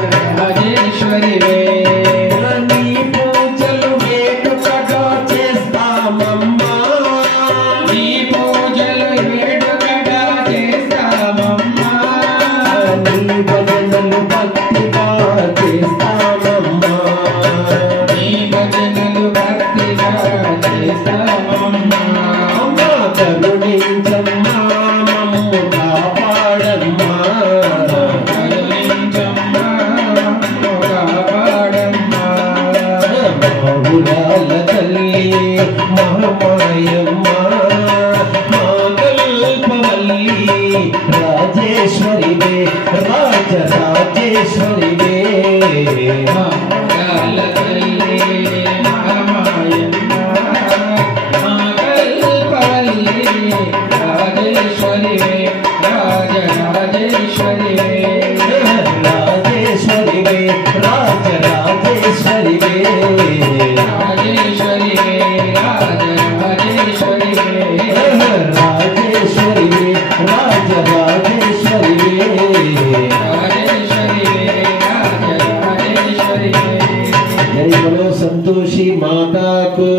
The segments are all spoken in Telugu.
రాజరాజేశ్వరి నీ పూజలు వేడుకగా చేస్తామమ్మా, నీ పూజలు వేడుకగా చేస్తామమ్మా, నీ భజనలు భక్తిగా చేస్తామమ్మా, నీ భజనలు భక్తిగా చేస్తామమ్మా. కరుణించమ్మా మమ్ము కాపాడమ్మా, కరుణించమ్మా మమ్ము కాపాడమ్మా. బావులాల తల్లి మహామాయమ్మ మా కల్పవల్లి రాజేశ్వరివే రాజరాజేశ్వరివే. బావులాల తల్లి మహామాయమ్మ మా కల్పవల్లి రాజేశ్వరివే రాజరాజేశ్వరివే. రాజేశ్వరివే రాజరాజేశ్వరివే రాజేశ్వరివే రాజరాజేశ్వరివే రాజేశ్వరివే రాజరాజేశ్వరివే రాజేశ్వరివే రాజరాజేశ్వరివే. జై బలో సంతోషి మాతాకు.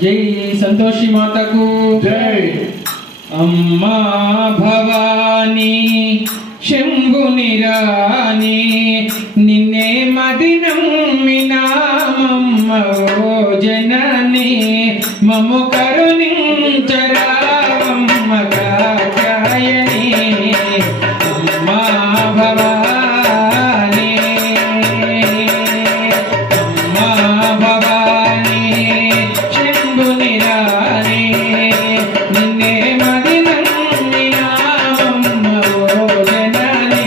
జై సంతోషి మాతకు జై. అమ్మా భవానీ శంభుని రాణి నిన్నే మదినమ్మినామమ్మ ఓ జనని మమ్ము కరుణించరావమ్మ కాచాయని. అమ్మా భవానీ అమ్మా భవానీ శంభుని రాణి నిన్నే మదినమ్మినామమ్మ ఓ జనని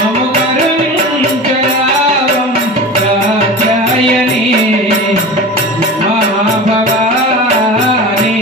మమ్ము కరుణించరావమ్మ కాచాయని. అమ్మా భవానీ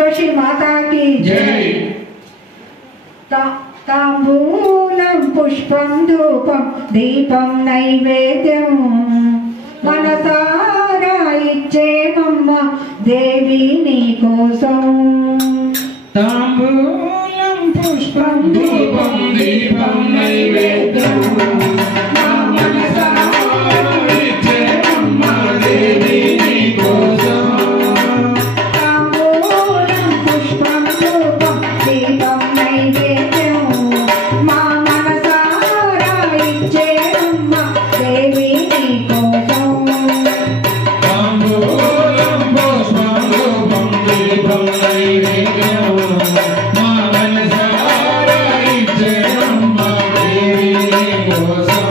సంతోషి మాతాకి జై. తాంబూలం పుష్పం ధూపం దీపం నైవేద్యం మనసారా ఇచ్చేమమ్మ దేవి నీ కోసం. తాంబూలం పుష్పం ధూపం దీపం నైవేద్యం మనసారా ఇచ్చేమమ్మ దేవి నీ కోసం. తాంబూలం పుష్పం ధూపం దీపం నైవేద్యం మా మనసారా ఇచ్చేమమ్మ దేవి నీ కోసం. తాంబూలం పుష్పం ధూపం దీపం నైవేద్యం మనసారా ఇచ్చేమమ్మ దేవి నీ కోసం.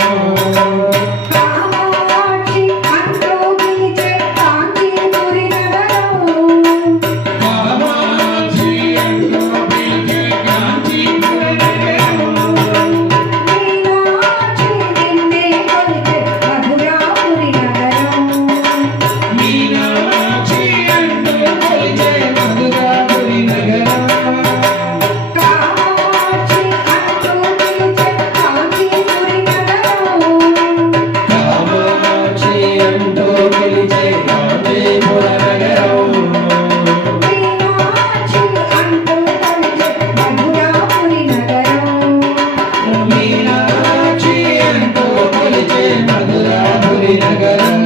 కామాక్షి అంటూ పిలిచే కాంచీపురి నగరం కామాక్షి అంటూ పిలిచే కాంచీపురి నగరం మీనాక్షి నిన్నే కొలిచే మధురాపురి నగరం. మీనాక్షి అంటూ కొలిచే మధురాపురి నగరం. కామాక్షి అంటూ పిలిచే కాంచీపురి నగరం కామాక్షి అంటూ పిలిచే కాంచీపుర నగరం. మీనాక్షి అంటూ కొలిచే మధురాపురి నగరం. మీనాక్షి అంటూ కొలిచే మధురాపురి నగరం.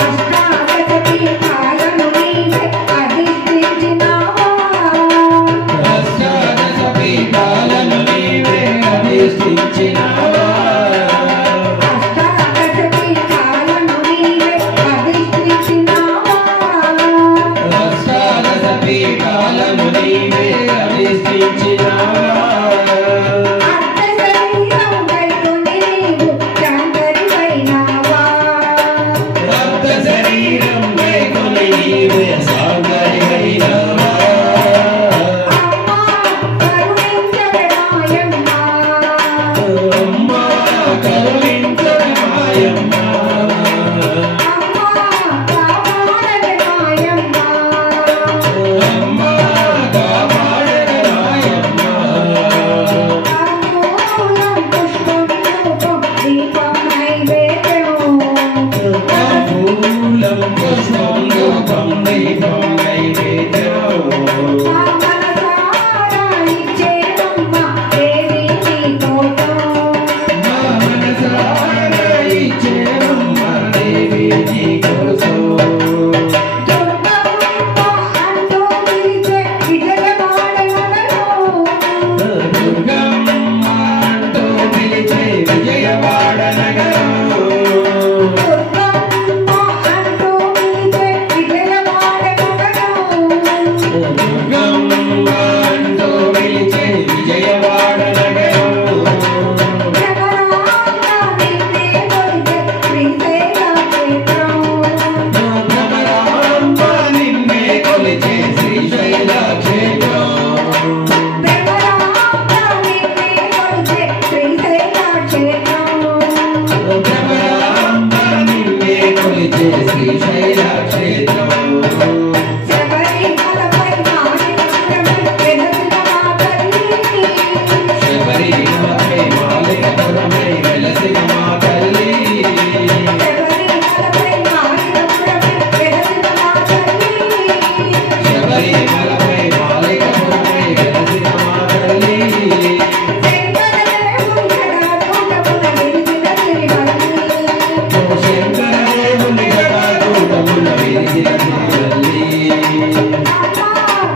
అష్టాదశ పీఠాలను నీవే అధిష్ఠించినావా. అష్టాదశ పీఠాలను నీవే అధిష్ఠించినావా. అష్టాదశ పీఠాలను నీవే అధిష్ఠించినావా. అష్టాదశ పీఠాలను నీవే అధిష్ఠించినావా. అర్ధ శరీరం కైకొని నీవు శాంకరివైనావా. రక్త శరీరం కైకొని నీవే సాగరివైనావా. అమ్మా కరుణించవే మాయమ్మ. అమ్మా కరుణించవే మాయమ్మ. అమ్మా కాపాడవే మాయమ్మ. అమ్మా కాపాడవే మాయమ్మ. తాంబూలం పుష్పం ధూపం దీపం నైవేద్యం తాంబూలం పుష్పం ధూపం దీపం నైవేద్యం మా మనసారా ఇచ్చేమమ్మ దేవి నీ కోసం. మా మనసారా ఇచ్చేమమ్మ దేవి నీ కోసం. దుర్గమ్మ అంటూ పిలిచే విజయవాడ నగరం. దుర్గమ్మ అంటూ పిలిచే విజయవాడ నగరం. దుర్గమ్మ అంటూ పిలిచే విజయవాడ నగరం. దుర్గమ్మ అంటూ పిలిచే విజయవాడ నగరం. జగరాంగ నిన్నే కొలిచే శ్రీశైల క్షేత్రం. భ్రమరాంబ నిన్నే కొలిచే శ్రీశైల క్షేత్రం. జగరాంగ నిన్నే కొలిచే శ్రీశైల క్షేత్రం. భ్రమరాంబ నిన్నే కొలిచే శ్రీశైల క్షేత్రం. శబరిమలపై మాణిక్యమై వెలసిన మా తల్లి. శబరిమలపై మాలికపురమై వెలసిన మా తల్లి. శబరిమలపై మాణిక్యమై వెలసిన మా తల్లి. శబరిమలపై మాలికపురమై వెలసిన మా తల్లి. శంకరదేవుని జటాజూటమున వెలిసిన శ్రీవల్లి. శంకరదేవుని జటాజూటమున వెలిసిన శ్రీవల్లి. అమ్మా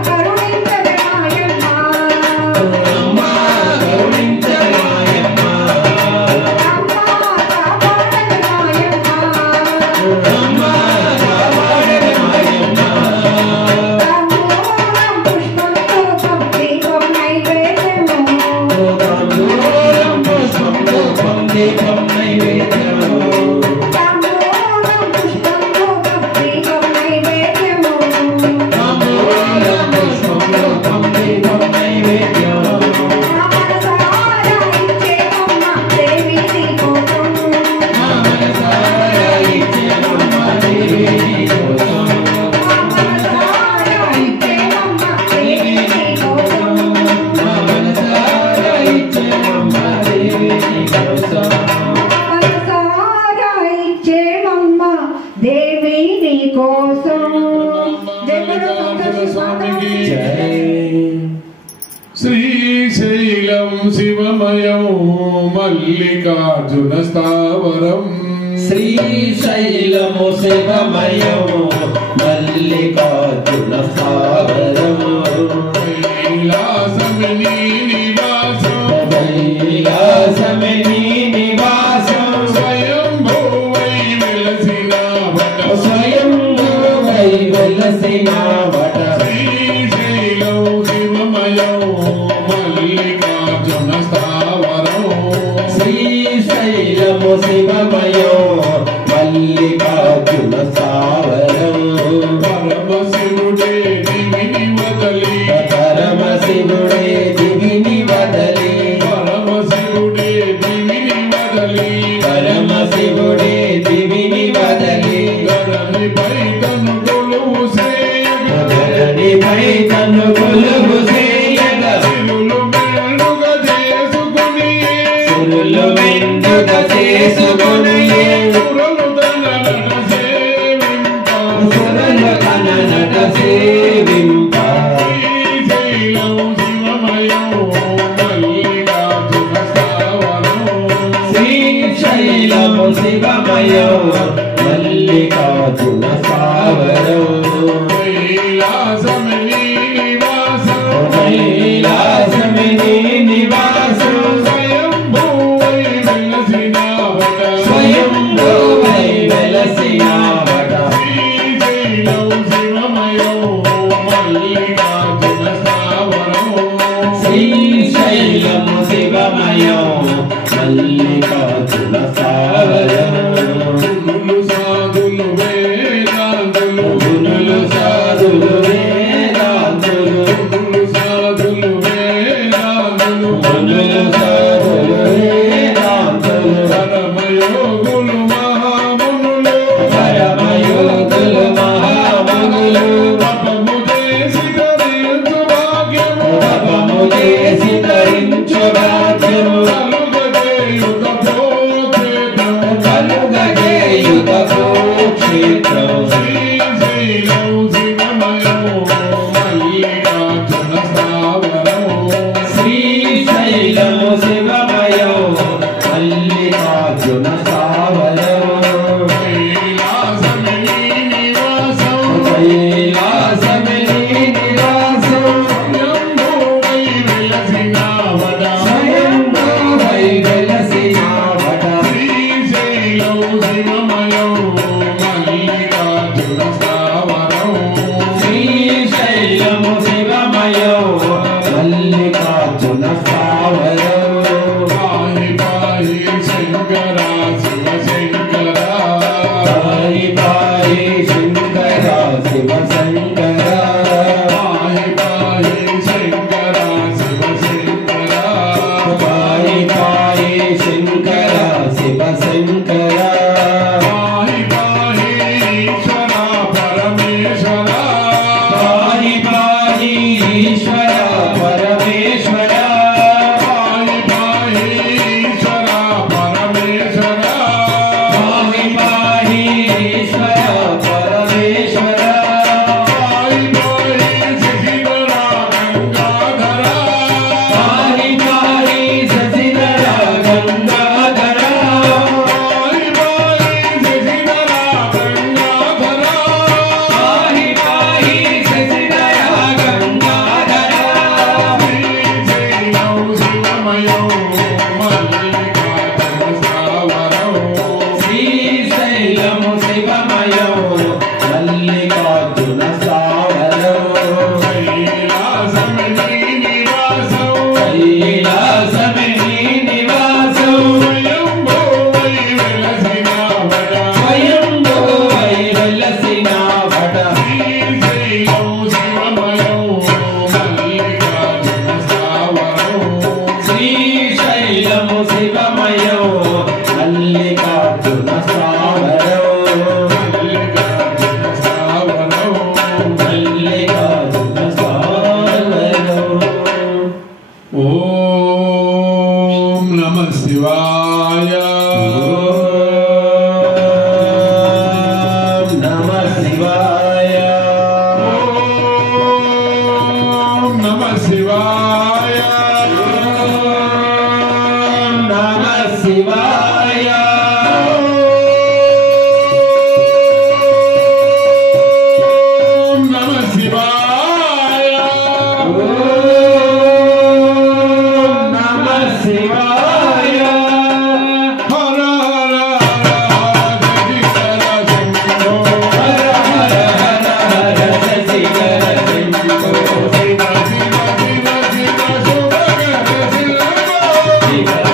కరుణించవే మాయమ్మ. అమ్మా కరుణించవే మాయమ్మ. అమ్మా కాపాడవే మాయమ్మ. అమ్మా తాంబూలం పుష్పం ధూపం దీపం నైవేద్యం. తాంబూలం పుష్పం ధూపం దీపం నైవేద్యం. తాంబూలం పుష్పం ధూపం దీపం నైవేద్యం. మా మనసారా ఇచ్చేమమ్మ దేవి నీ కోసం. మా మనసారా ఇచ్చేమమ్మ దేవి నీ కోసం. మా మనసారా ఇచ్చేమమ్మ శ్రీశైలం శివమయం మల్లికార్జున స్థావరం శ్రీశైలము శివమయం మల్లికార్జున స్థావరం కైలాసమిని నివాసం కైలాసమిని నివాసం స్వయంభూవై వెలసిన వట స్వయంభూవై వెలసిన వట శ్రీశైలం శివమయం మల్లికార్జున స్థావరం శ్రీశైలము శివమయం మల్లికార్జున స్థావరం పరమశివుడే దివిని వదలి పరమశివుడే దివిని వదలి పరమశివుడే దివిని వదలి పరమశివుడే దివిని వదలి గణనిపై తను కొలువు చేయగా ధరణిపై తను కొలువు చేయగా సిరులు మెండుగా చేసుకుని సురులు మెండుగా చేసుకుని సురలు తన నట సేవింప సురులు తన నట సేవింప శ్రీశైలం శివమయం మల్లికార్జున స్థావరం శ్రీశైలము శివమయం మల్లికార్జున స్థావరం కైలాసమిని నివాసం కైలాసమిని నివాసం స్వయంభూవై వెలసిన వట స్వయంభూవై వెలసిన వట శ్రీశైలం శివమయం మల్లికార్జున స్థావరం శ్రీశైలము శివమయం మల్లికార్జున స్థావరం గురులు సాధులు వేదాంతులు గురులు సాధులు వేదాంతులు గురులు సాధులు వేదాంతులు గురులు సాధులు వేదాంతులు పరమయోగులు మహామునులు పరమయోగులు మహామనులు తపము చేసి ధరించు భాగ్యము తపము చేసి ధరించు భాగ్యము కలుగజేయుత పోక్షేత్రం కలుగజేయుత క్షేత్రం శ్రీశైలం శివమయం మల్లికార్జున స్థావరం శ్రీశైలము శివమయం మల్లికార్జున స్థావరం కైలాసమిని నివాసం కైలాసమిని నివాసం స్వయంభూవై వెలసిన వట స్వయంభూవై వెలసిన వట శ్రీశైలం శివమయం మల్లికార్జున స్థావరం శ్రీశైలము శివమయం మల్లికార్జున స్థావరం పాహి పాహి శంకర శివ శంకర పాహి పాహి శంకర శివ శంకర పాహి పాహి శంకర శివ శంకర పాహి పాహి శంకర శివ శంకర పాహి పాహి ఈశ్వర పరమేశ్వర పాహి పాహి ఈశ్వర పరమేశ్వర పాహి పాహి ఈశ్వర పరమేశ్వర పాహి పాహి ఈశ్వర పరమేశ్వర పాహి పాహి శశిధర గంగాధర పాహి పాహి శశిధర గంగాధర పాహి పాహి శశిధర గంగాధర పాహి పాహి శశిధర గంగాధర శ్రీశైలం శివమయం మల్లికార్జున స్థావరం శ్రీశైలము శివమయం మల్లికార్జున స్థావరం కైలాసమిని నివాసం కైలాసమిని నివాసం స్వయంభూవై వెలసిన వట స్వయంభూవై వెలసిన వట శ్రీశైలం శివమయం మల్లికార్జున స్థావరం శ్రీశైలము శివమయం మల్లికార్జున స్థావరం మల్లికార్జున స్థావరం మల్లికార్జున స్థావరం ఓం నమః శివాయ ఓం నమః శివాయ ఓం నమః శివాయ శివాయ ఓం నమః శివాయ ఓం నమః శివాయ హర హర శశిధర శంభో శివ శివ శివ శివ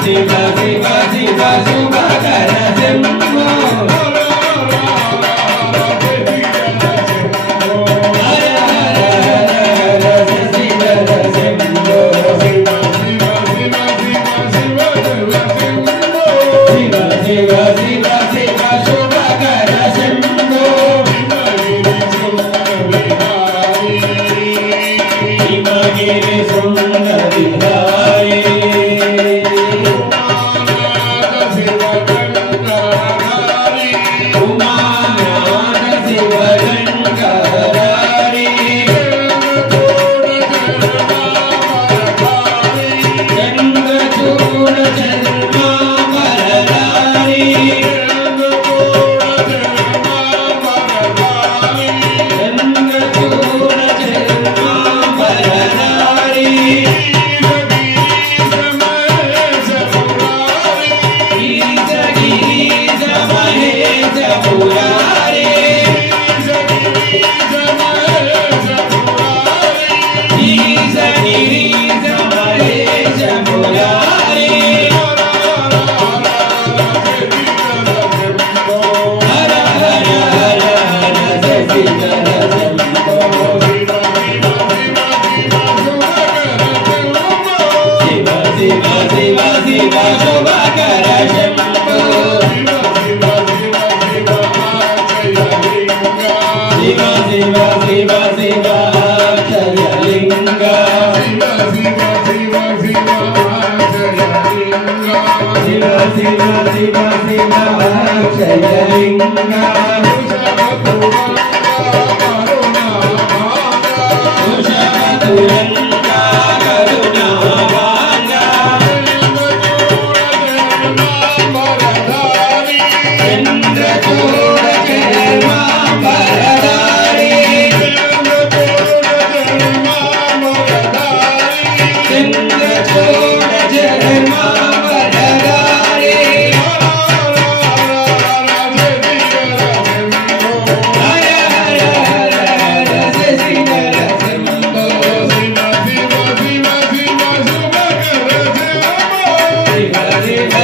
శివ శివ శివ శుభకర శంభో హర హర హర శశిధర శంభో శివ శివ శివ శివ శుభకర శంభో హిమగిరి శృంగ విహారీ ఉమానాథ శివగంగాధారీ చంద్రచూడ చర్మాంబరధారీ చంద్రచూడ చర్మాంబరధారీ ఈశ గిరీశ మహేశ పురారీ ఈశ గిరీశ మహేశ పురారీ హర హర హర హర శశిధర శంభో శివ శివ శివ శివ శుభకర శంభో శివ శివ శివ శివ అక్షయలింగ శివ శివ శివ శివ అక్షయలింగ వృషభతురంగ కరుణావాంగ చంద్రచూడ చర్మాంబరధారీ చంద్రచూడ చర్మాంబరధారీ హర హర హర హర శశిధర శంభో శివ శివ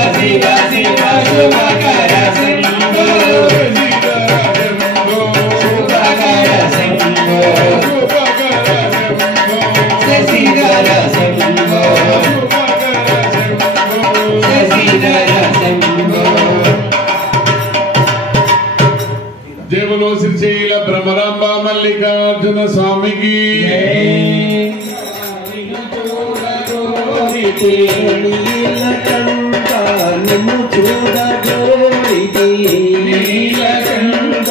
శివ శివ శుభకర శంభో శుభకర శంభో శశిధర శంభో శశిధర శంభో దేవులో శ్రీశైల భ్రమరాంబ మల్లికార్జున స్వామికి నీలకంఠ నిన్ను చూడగోరితి నీలకంఠ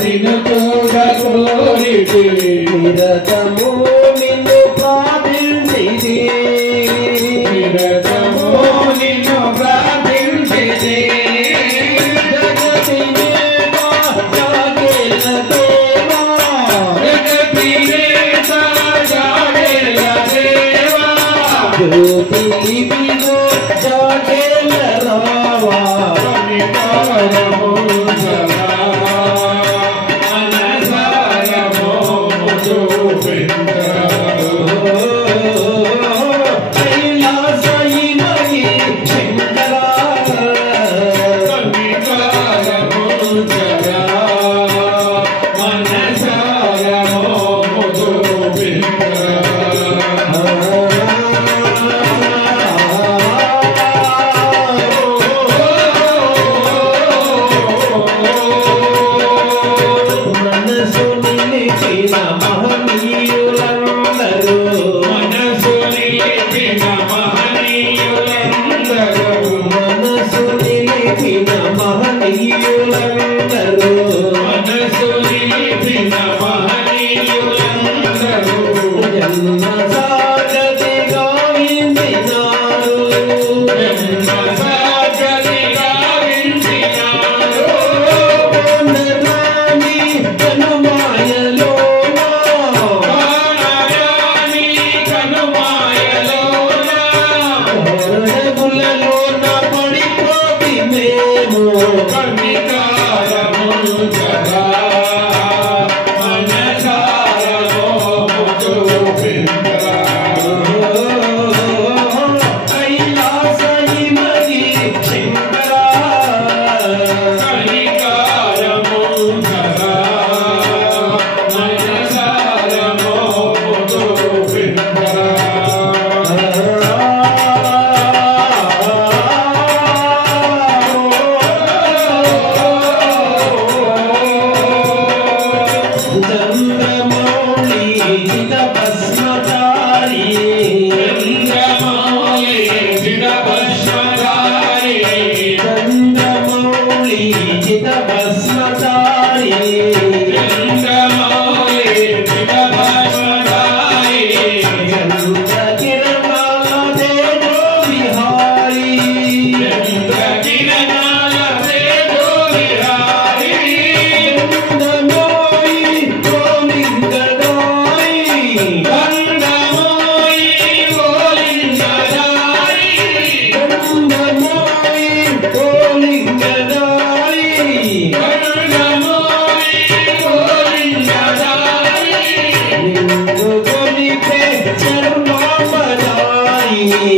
నిన్ను చూడగోరితి నిరతము నిన్ను ప్రార్థించితి నిరతము నిన్ను ప్రార్థించితి జగతి నేత జాగేల దేవా జగతి నేత జాగేల దేవా జ్యోతి విదో జాగేల రావా నితారము జరావా మనసారము కైలాసైమయి శంకరా మనసారము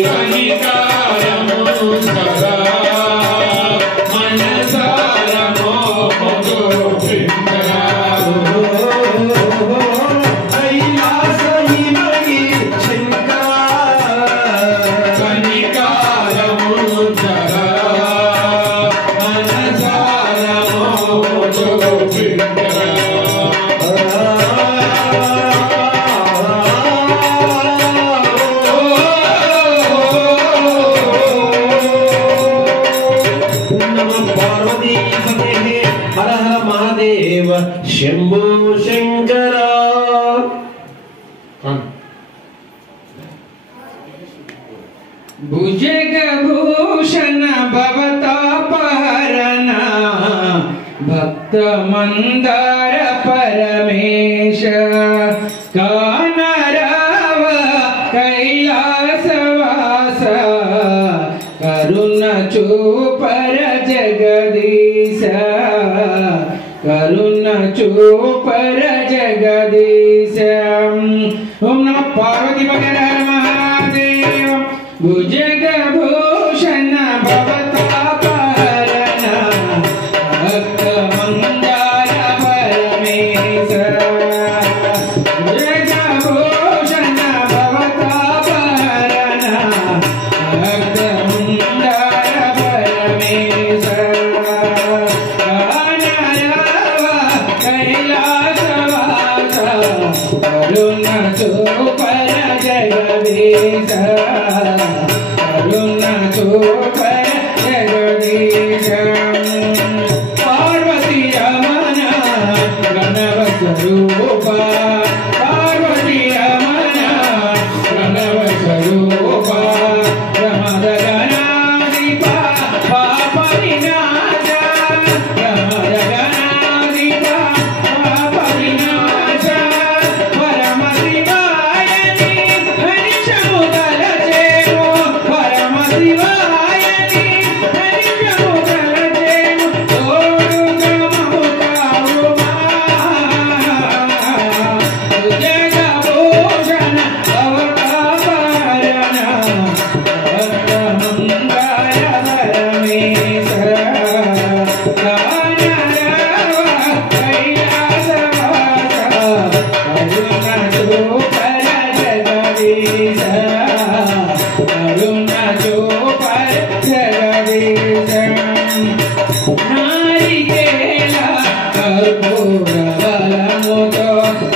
కనికారము సదా మనసారము చూపించరా కనికారము సదా మనసారము చూపించరా शंभो शंकरा भुजगभूषण भवतापहरण भक्त मंदार परमेश कानराव कैलासवास करुण चूपर जगदीश करुण चूपर जगदीश ओम नमः पार्वती पते महादेव भुजगभूषण भवतापहरण भक्त मंदार परमेश भुजगभूषण भवतापहरण भक्त मंदार परमेश कैलासवास करुण चूपर जगदीश करुण चूपर जगदीश पार्वती रमण प्रणव स्वरूप पार्वती रमण प्रणव स्वरूप प्रमद गणाधिप पाप विनाश प्रमद गणाधिप पाप विनाश परम शिवायनि हरिशमुदर चेमो परम शिवायनि हरिशमुदर चेमो तोडु गमము కావుమా भुजगभूषण भवतापहरण भक्त मंदार परमेश कानराव कैलासवास करुण चूपर जगदीश करुण चूपर जगदीश नारिकेल कर्पूर बलमुतो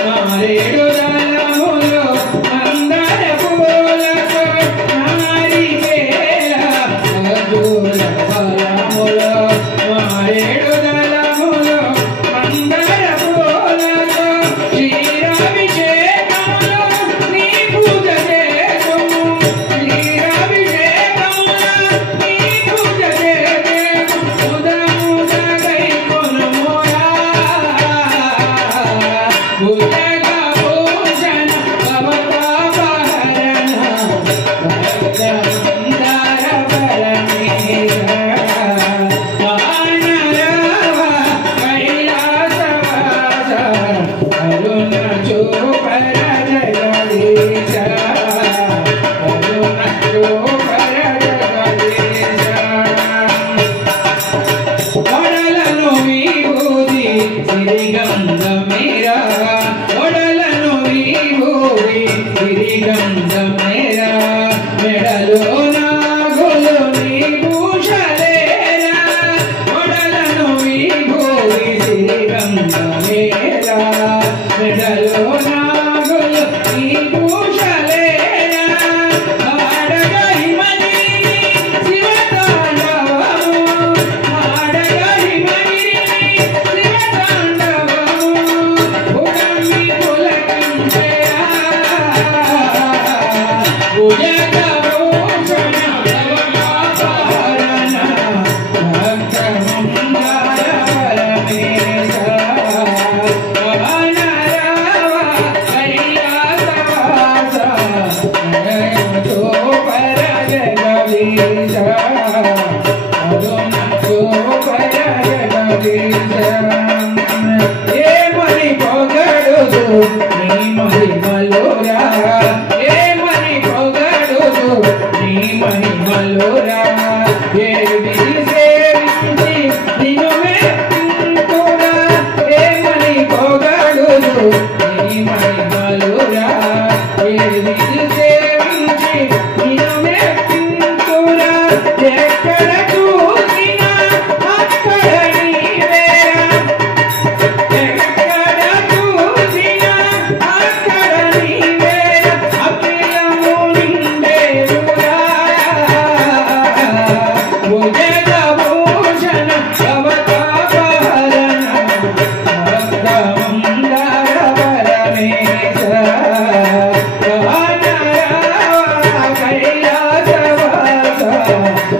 नारेడు దళములు మందార పూలతో నారికేల కర్పూర బలములు నారేడు దళములు మందార పూలతో క్షీరాభిషేకములు నీ పూజ చేతుము క్షీరాభిషేకములు నీ పూజ చేతుము ఉదముదగై కొనుమోరా భుజగభూషణ భవతాపహరణ భక్త మందార పరమేశ కానరావ కైలాసవాస కరుణ చూపర జగదీశ కరుణ చూపర జగదీశ ఒడలను విభూది సిరిగంధమేరా ఒడలను విభూది సిరిగంధమేరా మెడలో నాగులు నీ భూషలేరా ఒడలను విభూది సిరిగంధమేరా మెడలో నాగులు నీ భూషలేరా ఆడగ హిమగిరి శివతాండవము ఆడగ హిమగిరి శివతాండవము భుజమి పులకించెరా భుజగభూషణ మహిమలురా ఏవి సేవించి నిన్ను మెచ్చుకురా ఏమని పొగడుదు నీ మహిమలురా ఏవి సేవించి నిన్ను మెచ్చుకురా ఎక్కడ చూసినా అక్కడ నీవేరా ఎక్కడ చూసినా అక్కడ నీవేరా అఖిలము నిండేరురా భుజగభూషణ భవతాపహరణ భక్తమందార పరమేశ కైలాసవాస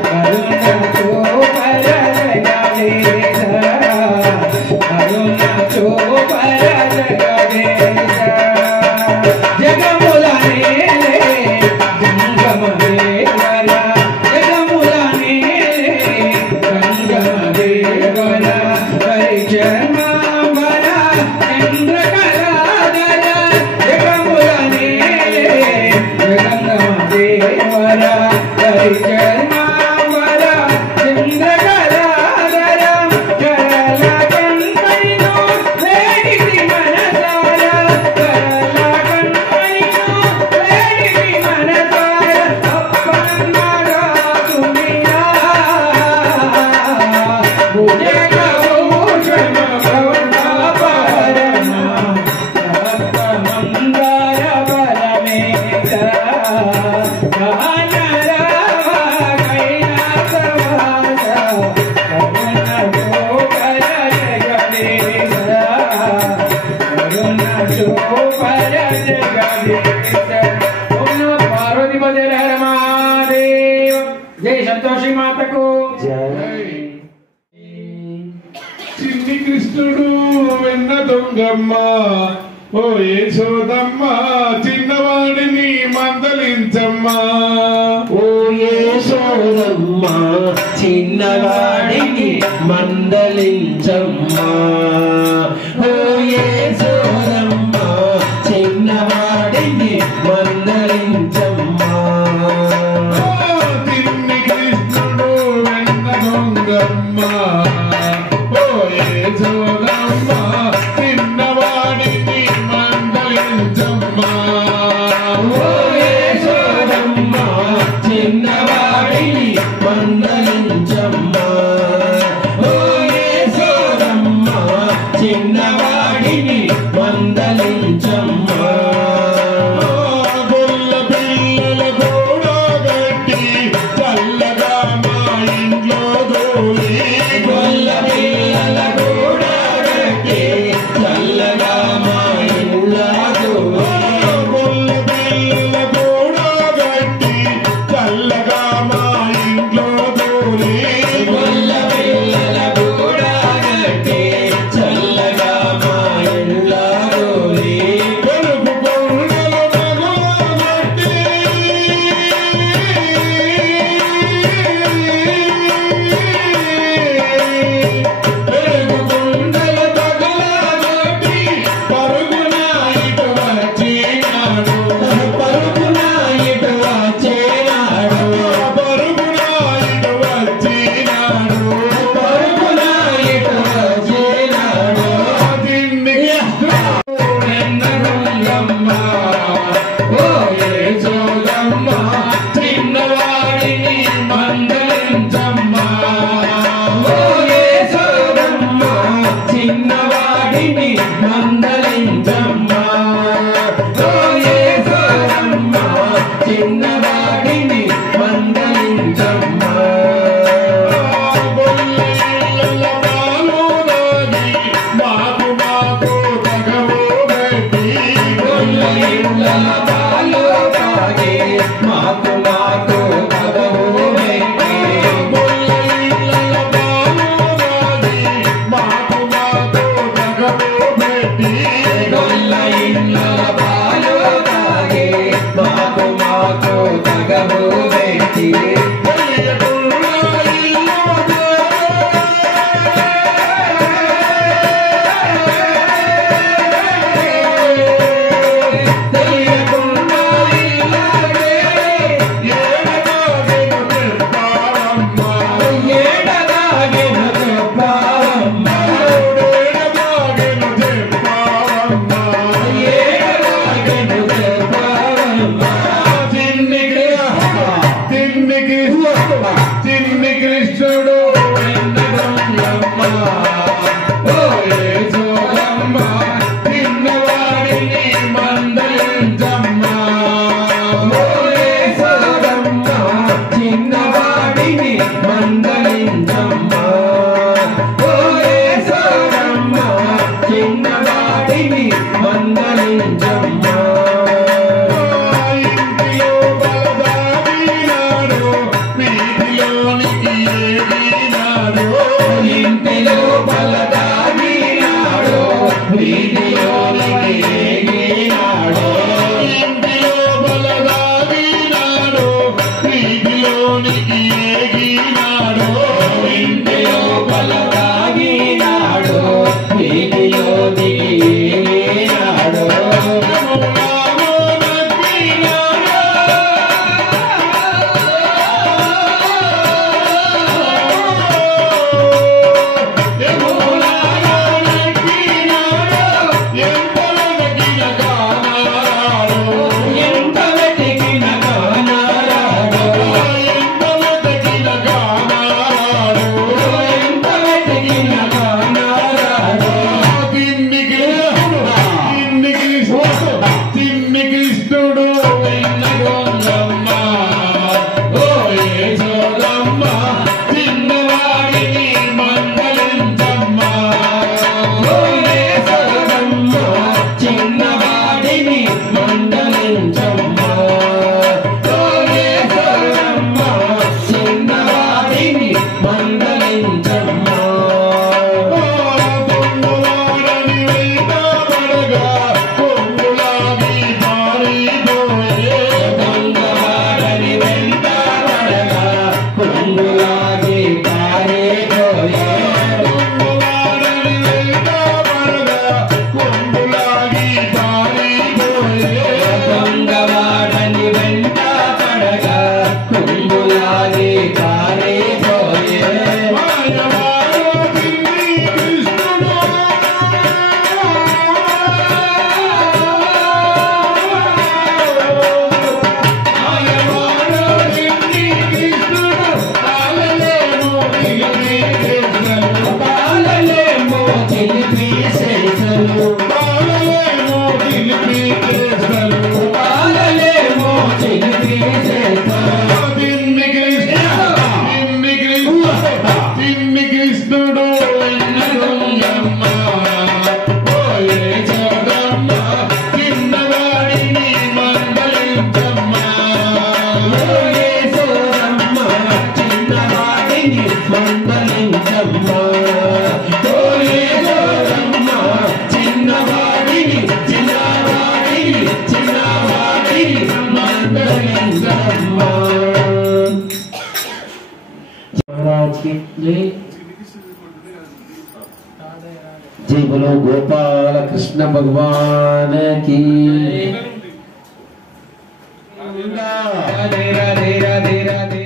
కరుణతో పరజగదేశ కరుణతో పరజగదేశ జగముల నేలే జంగమ దేవర జగముల నేలే జంగమ దేవర పరిచర్మాంబర చంద్రకళాధర జగముల నేలే జగంగమ దేవర పరిచర్మాంబర చంద్రకళాధర కరల కంకణిలో వేడితి మనసార కరల కంకణిలో వేడితి మనసార అప్పన్నరాజునిరా భుజగభూషణ భవతాపహరణ భక్తమందార పరమేశ వానరవ కైలాసవాస కరుణతో పరజగదేశ కరుణతో పరజగదేశ ఓం నమః పార్వతీపతే హర మహాదేవ జై సంతోషి మాతకు చిన్ని కృష్ణుడు వెన్న దొంగమ్మ ఓ యశోదమ్మ చిన్నవాడిని మందలించమ్మా ఓ యేసోదమ్మ చిన్నవాడిని మందలించమ్మా ఓ యేసోదమ్మ చిన్నవాడిని మందలించమ్మా చిన్ని కృష్ణుడు వెన్న దొంగమ్మ ఓ యశోదమ్మ చిన్నవాడిని మందలించమ్మా ఓ యేసోదమ్మ చిన్నవాడిని మందలించమ్మా ఓ యేసోదమ్మ చిన్ని కృష్ణుడు వెన్న దొంగమ్మ ఓ యేసోదమ్మ చిన్నవాడిని మందలించమ్మ ఓ యేసోదమ్మ చిన్నవాడిని మందలించమ్మ ఓ యేసోదమ్మ చిన్నవాడిని మందలించమ్మ ఇంటిలో బలదాగినాడు వీధిలోనికి ఏగినాడు ఇంటిలో బలదాగినాడు వీధిలోనికి ఏగినాడు ఇంటిలో బలదాగినాడు వీధిలోనికి ఏగినాడు जय बोलो गोपाल कृष्ण भगवान की। राधे राधे राधे राधे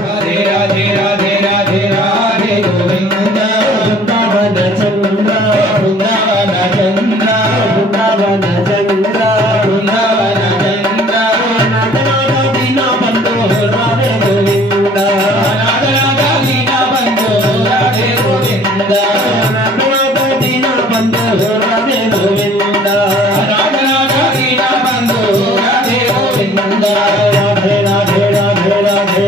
राधे राधे राधे राधे राधे गोविंद वृंदावन चंद्र वृंदावन चंद्र वृंदावन चंद्र वृंदावन चंद्र नादा दीना बंधु राधे गोविंद नादा दीना बंधु राधे गोविंद नादा दीना बंधु राधे गोविंद नादा दीना बंधु राधे गोविंद राधे राधे राधे राधे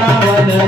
Govinda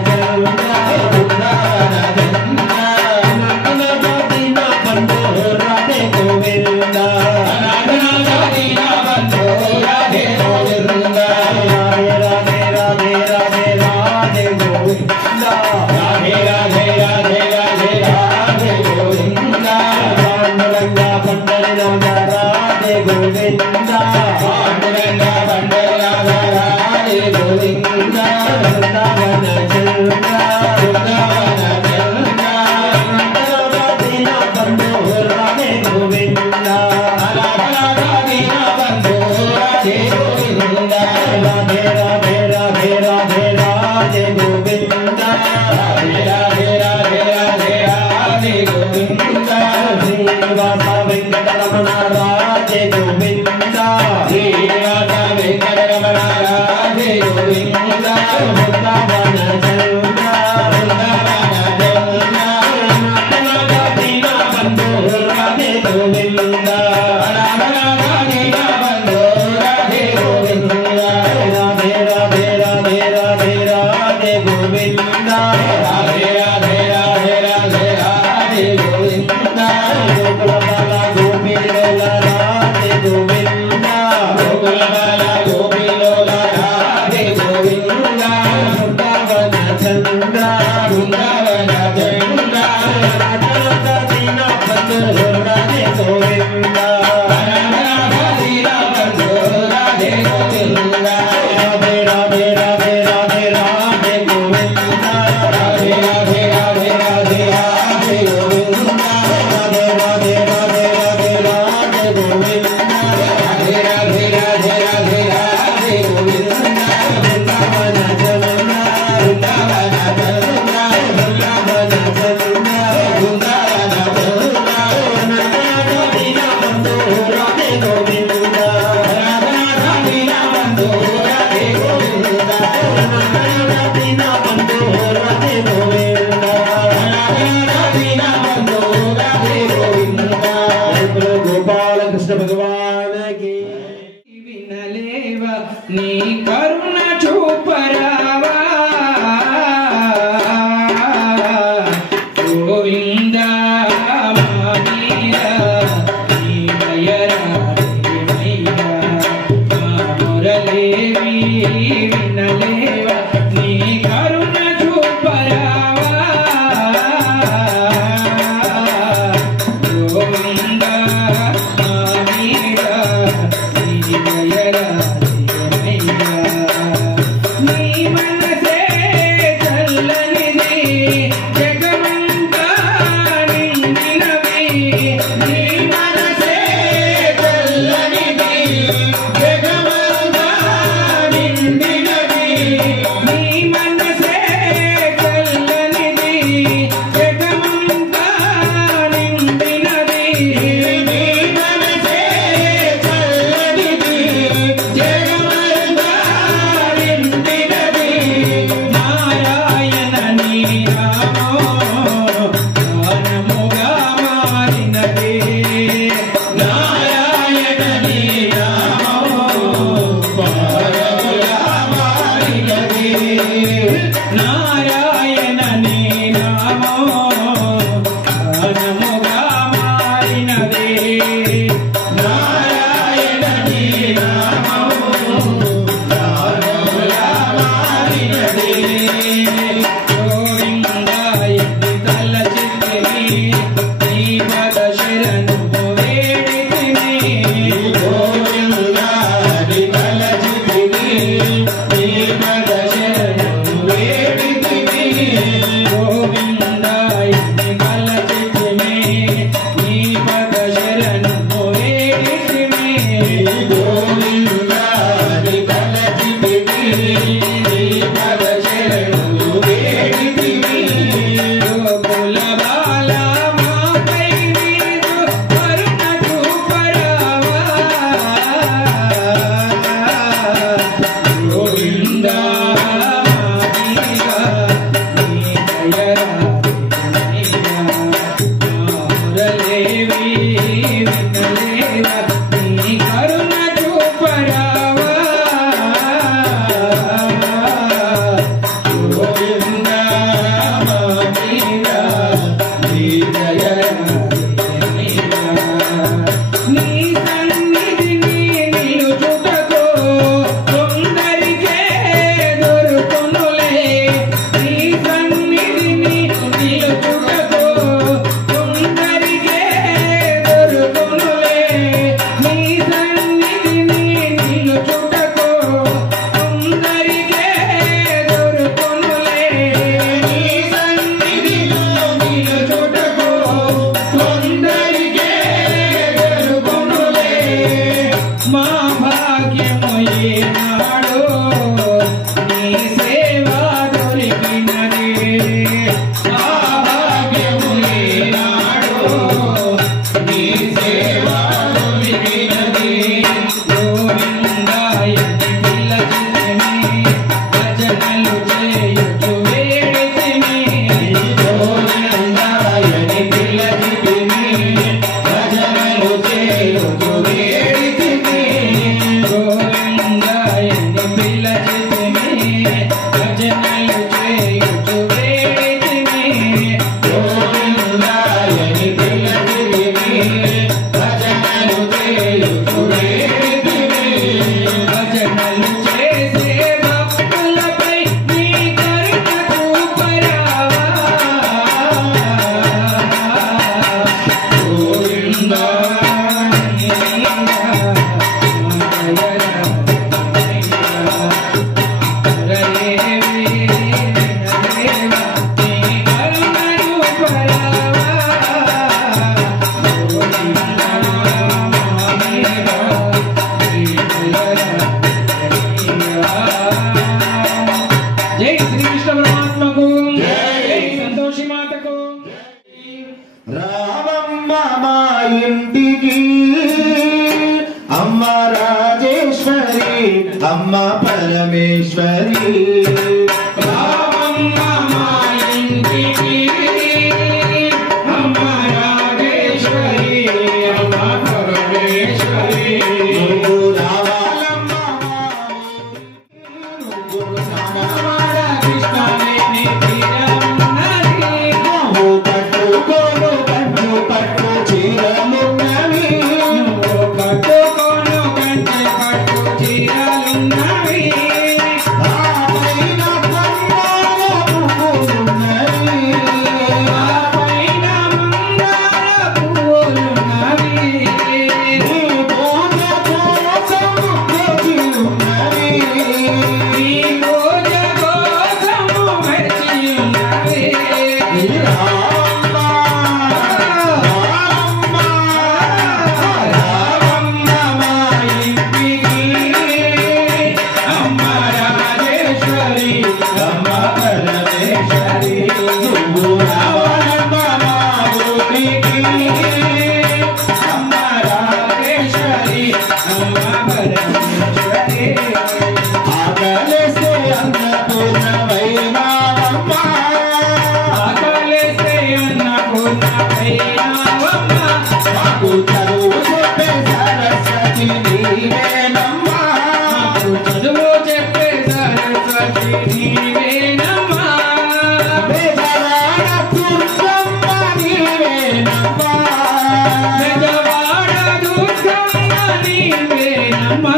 నీవేనమ్మా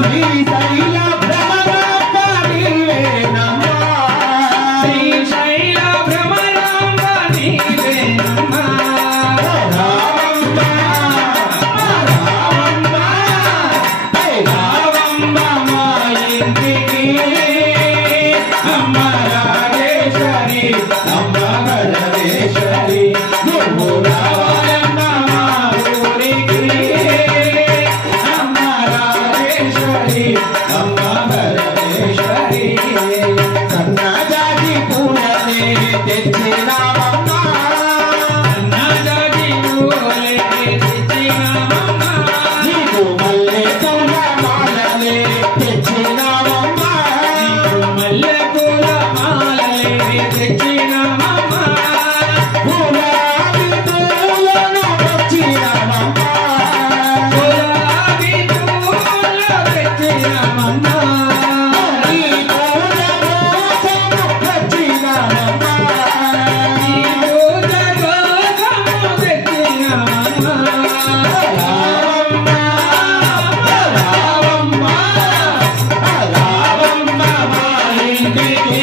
శ్రీశైల భ్రమరాంబ నీవేనమ్మా శ్రీశైల భ్రమరాంబ నీవేనమ్మా రావమ్మ రావమ్మ రావమ్మ మా ఇంటికి అమ్మ రాజేశ్వరి అమ్మ పరమేశ్వరి నువ్వు రావాలమ్మ మా ఊరికి అమ్మ రాజేశ్వరి అమ్మ పరమేశ్వరి సన్నజాజి పూలనే తెచ్చినామమ్మ సన్నజాజి పూలనే తెచ్చినామమ్మ నీకు మల్లె పూల మాలలే తెచ్చినామమ్మ నీకు మల్లె పూల మాలలే తెచ్చినామమ్మ గులాబీ పూలను తెచ్చినామమ్మ గులాబీ పూలు తెచ్చినామమ్మ నీ పూజ కోసము తెచ్చినామమ్మ నీ పూజ కోసము తెచ్చినామమ్మ రావమ్మ రావమ్మ రావమ్మ మా ఇంటికి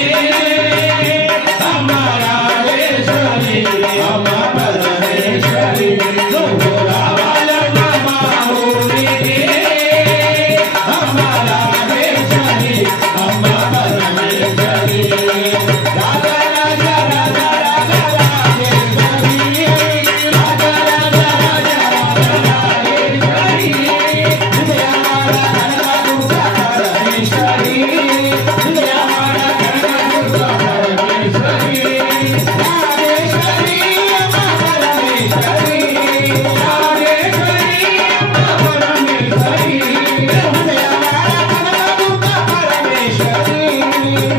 అమ్మ రాజేశ్వరి అమ్మ పరమేశ్వరి నువ్వు రావాలమ్మ మా ఊరికి అమ్మ రాజేశ్వరి అమ్మ పరమేశ్వరి రాజ రాజ రాజ రాజ రాజేశ్వరి రాజ రాజ రాజ రాజ రాజేశ్వరి విజయవాడ కనకదుర్గ పరమేశ్వరి విజయవాడ కనకదుర్గ పరమేశ్వరి రాజేశ్వరి అమ్మ పరమేశ్వరి రాజేశ్వరి అమ్మ పరమేశ్వరి విజయవాడ కనకదుర్గ పరమేశ్వరి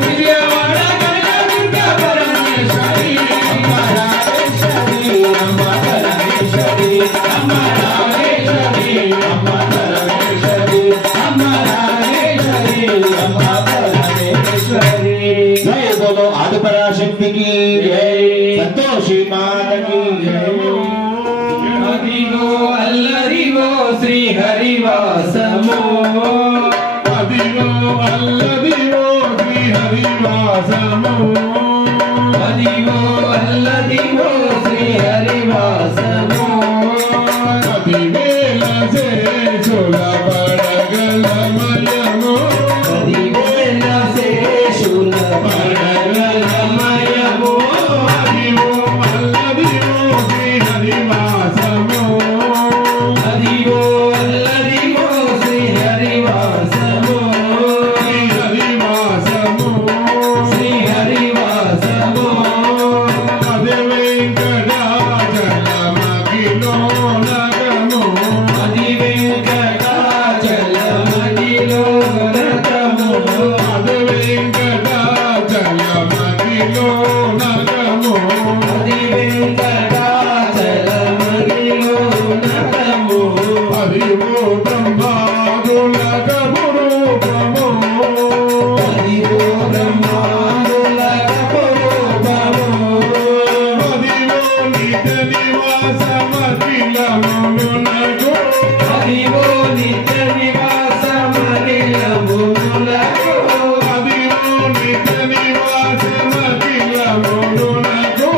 విజయవాడ కనకదుర్గ పరమేశ్వరి అమ్మ రాజేశ్వరి అమ్మ పరమేశ్వరి అమ్మ రాజేశ్వరి అమ్మ పరమేశ్వరి అమ్మ రాజేశ్వరి అమ్మ పరమేశ్వరి జయ బోలో ఆదిపరాశక్తికి జై సంతోషి మాతకి అదిగో అల్లదిగో శ్రీ హరివాసము అదిగో అల్లదిగో శ్రీ హరివాసము అదిగో అల్లదిగో శ్రీ హరివాసము పదివేల శేషుల పడగలమయము పదివేల శేషుల పడగలమయము అదిగో అల్లదిగో శ్రీ హరివాసము అదిగో అల్లదిగో శ్రీ హరివాసము శ్రీ హరివాసము శ్రీ హరివాసము అదే వెంకటాచలమగిలో నగము అది వెంకటాచలమదిలో నరకము అదే వెంకటాచలమగిలో నగము అది వెంకటాచలమదిలో నరకము అదిగో బ్రహ్మాదులక రూపము అదిగో బ్రహ్మాండుల రూపము అదిగో నిత్య నివాసమఖిలమునకు అదిగో నిత్య నివాసమనిలములకు అదిగో నిత్య నివాసమఖిలమునకు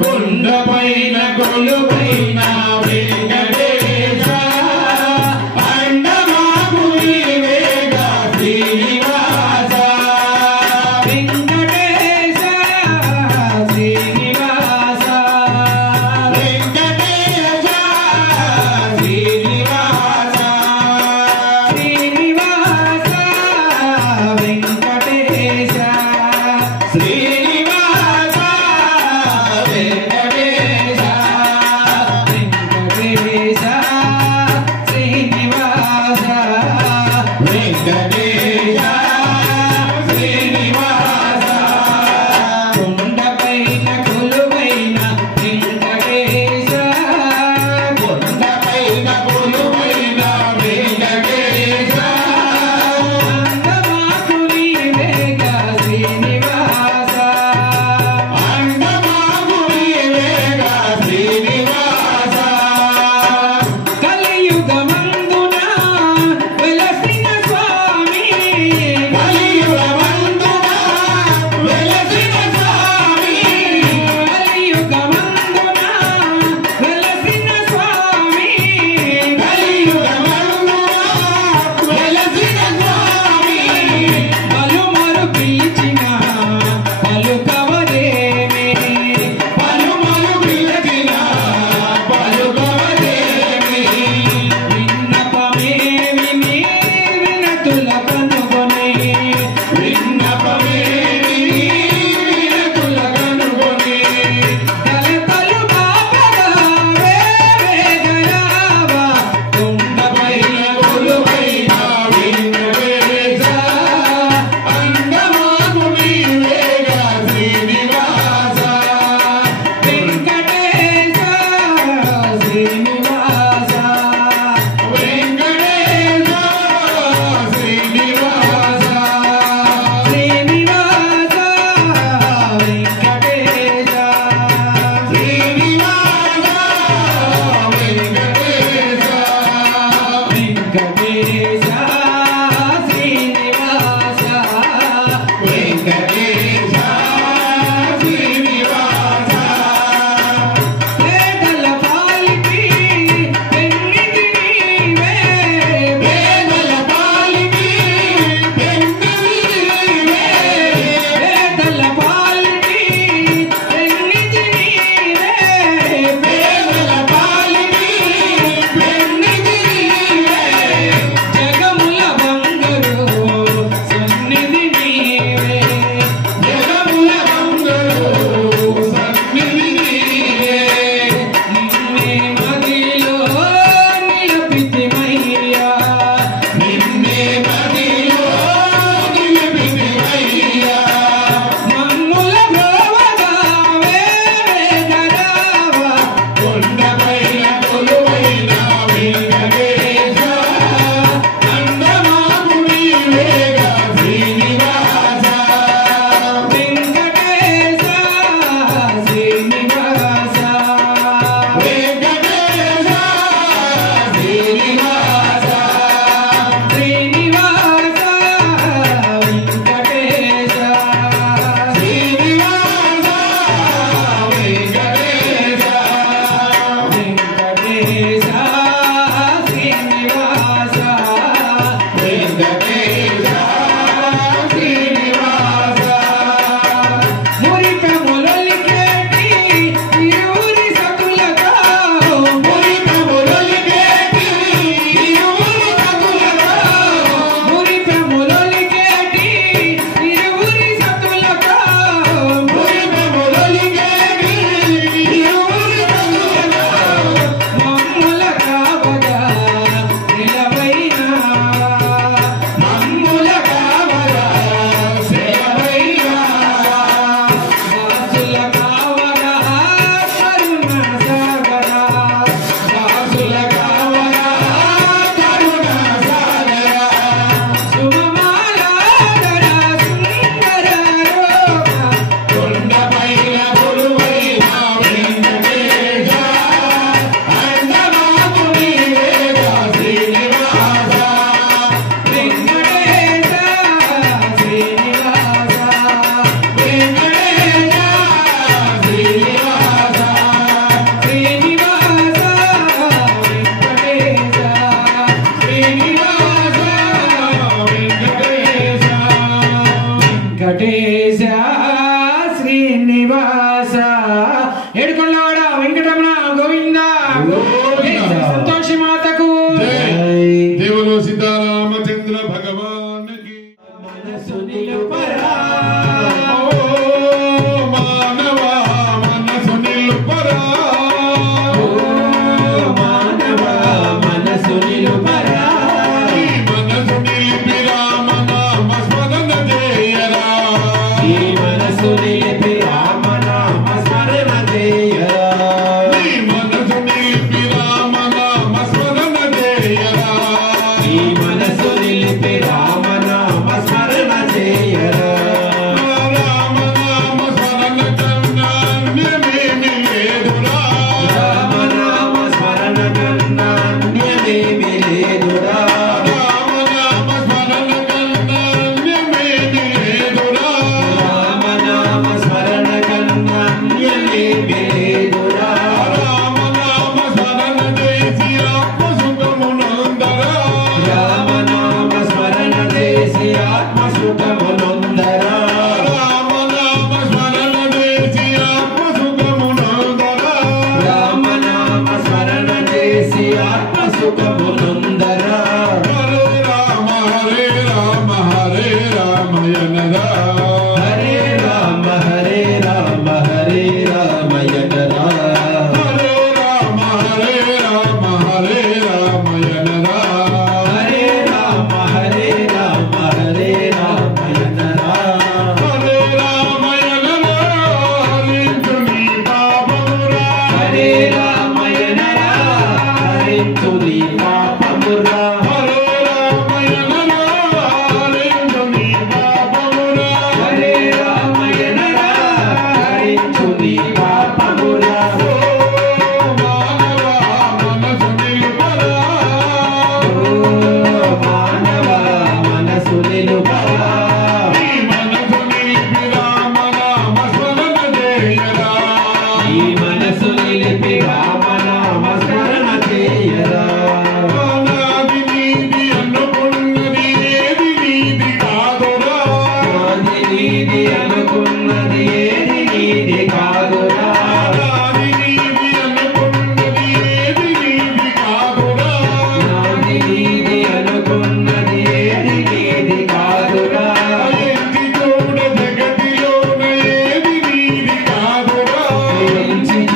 కొండపైన కొలువైన వెంకటేశ అండమాకు నీవేగా శ్రీనివాస వెంకటేశ శ్రీనివాస వెంకటేశ శ్రీనివాస శ్రీనివాస వెంకటేశ శ్రీనివాస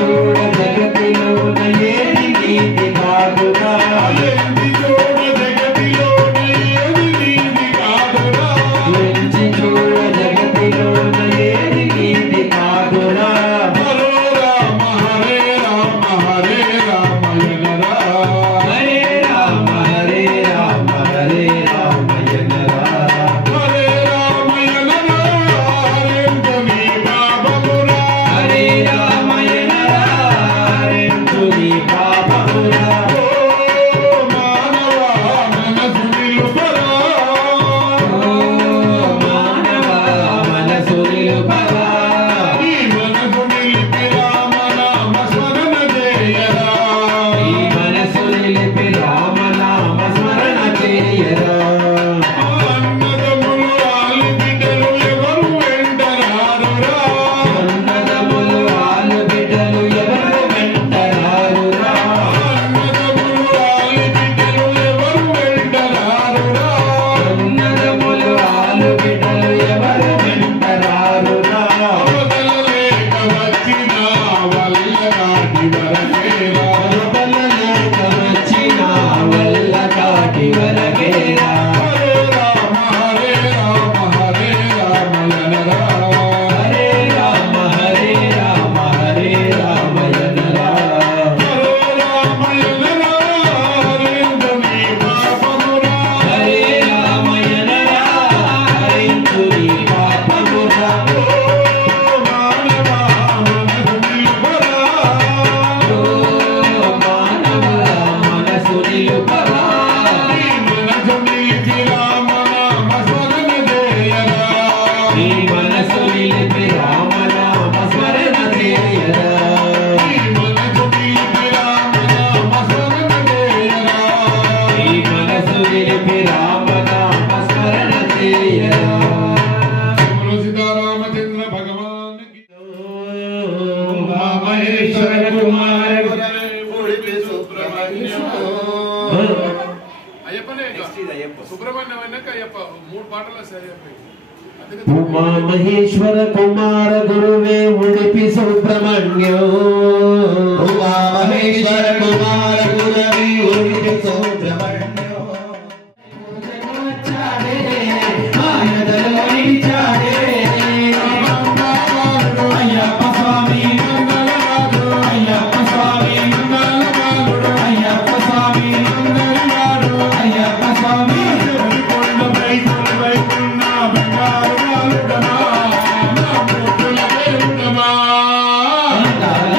చూడ జగతిలోన ఏది నీది కాదురా ఎంచి చూడ జగతిలోన ఏది నీది కాదురా ఎంచి చూడ జగతిలోన ఏది నీది కాదురా హరే రామ హరే రామ హరే రామ ఎనరా హరే రామ హరే రామ హరే రామ ఎనరా హరే రామ ఎనరా హరేందు నీ పాపమురా హరే రామ ఎనరా హరేందు నీ పాపమురా ఓ మానవా మనసు నిలుపరా ఓ మానవ మనసు నిలుపరా ఈ మనసు నిలిపి రామనామ స్మరణ చేయరా ఈ మనసు నిలిపి రామనామ స్మరణ చేయరా అన్నదమ్ములు ఆలు బిడ్డలు ఎవరు వెంటరారురా అన్నదమ్ములు ఆలు బిడ్డలు ఎవరు వెంటరారురా అన్నదమ్ములు ఆలు బిడ్డలు ఎవరు వెంటరారురా అన్నదమ్ములు ఆలు బిడ్డలు ఎవరు వెంటరారురా వదలలేక వచ్చిన వల్ల కాటి వరకేరా వదలలేక వచ్చిన వల్ల కాటి వరకేరా హరే రామ హరే రామ హరే రామ ఎనరా హరే రామ హరే రామ హరే రామ ఎనరా హరే రామ ఎనరా హరేందు నీ పాపమురా హరే రామ ఎనరా హరించు నీ పాపమురా ఓ మానవా మనసు నిలుపరా ఓ మానవ మనసు నిలుపరా ఈ మనసు నిలిపి రామనామ స్మరణ చేయరా నీ మనసు నిలిపి రామనామ స్మరణ చేయరా ఈ మనసు నిలిపి రామనామ స్మరణ చేయరా నీ మనసు నిలిపి రామనామ స్మరణ చేయరా బోలో సీతారామచంద్ర భగవాన్ కి ఉమామహేశ్వర కుమార ఉడిపి సుబ్రహ్మణ్యం అయ్యప్పనే సుబ్రహ్మణ్యం అన్నాక అయ్యప్ప 3 పాటలు సరి అయిపోయి అందుకే ఉమామహేశ్వర కుమార గురువే ఉడిపి సుబ్రహ్మణ్యం ఉమామహేశ్వర కుమార గురవి ఉడిపి సుబ్రహ్మణ్యం ఆయనలో నిలిచాడే అయ్యప్ప స్వామి మంగళవాడు అయ్యప్ప స్వామి మంగళవాడు అయ్యప్ప స్వామి మంగళవాడు అయ్యప్ప స్వామి కొండపై కొలువైకున్న బంగారు వాలుడమా నా మూర్తుల దేవుడమా అందాల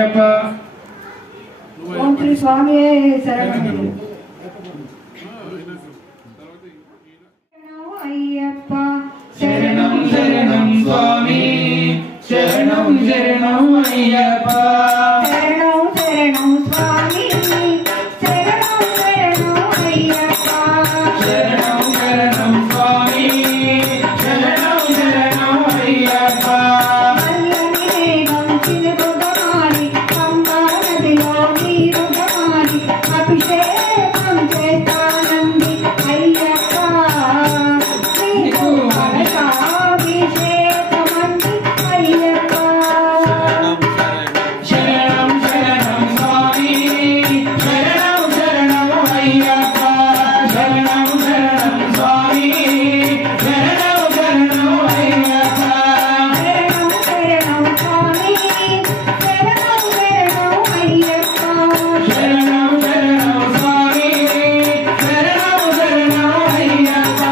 శరణమయ్యప్ప ఓం శ్రీ స్వామి శరణమయ్యప్ప అయ్యప్ప శరణం శరణం స్వామి శరణం శరణం అయ్యప్ప శరణం శరణం స్వామి శరణం శరణం అయ్యప్ప శరణం శరణం స్వామి శరణం శరణం అయ్యప్ప అల్లని వేగం చిలుకుగమాని పంబా నదిలో నీరుగమాని అభిషేకం చేస్తానంది అయ్యప్ప నీకు అభిషేకమంది అయ్యప్ప శరణం శరణం స్వామి శరణం శరణం అయ్యప్ప శరణం శరణం స్వామి శరణం శరణం అయ్యప్ప శరణం శరణం స్వామి శరణం శరణం అయ్యప్ప శరణం శరణం స్వామి శరణం శరణం అయ్యప్ప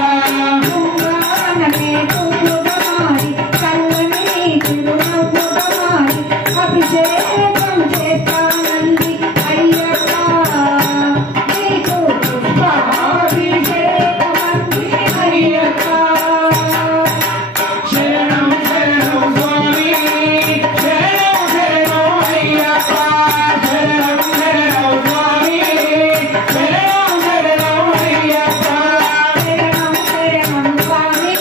తుంగానమే తుంగుగమాని చల్లని చిరునవ్వుగమాని అభిషేకం చేస్తానంది అయ్యప్ప నీకు పుష్పాభిషేకమంది అయ్యప్ప శరణం శరణం స్వామి శరణం శరణం అయ్యప్ప శరణం శరణం స్వామి శరణం శరణం అయ్యప్ప శరణం శరణం స్వామి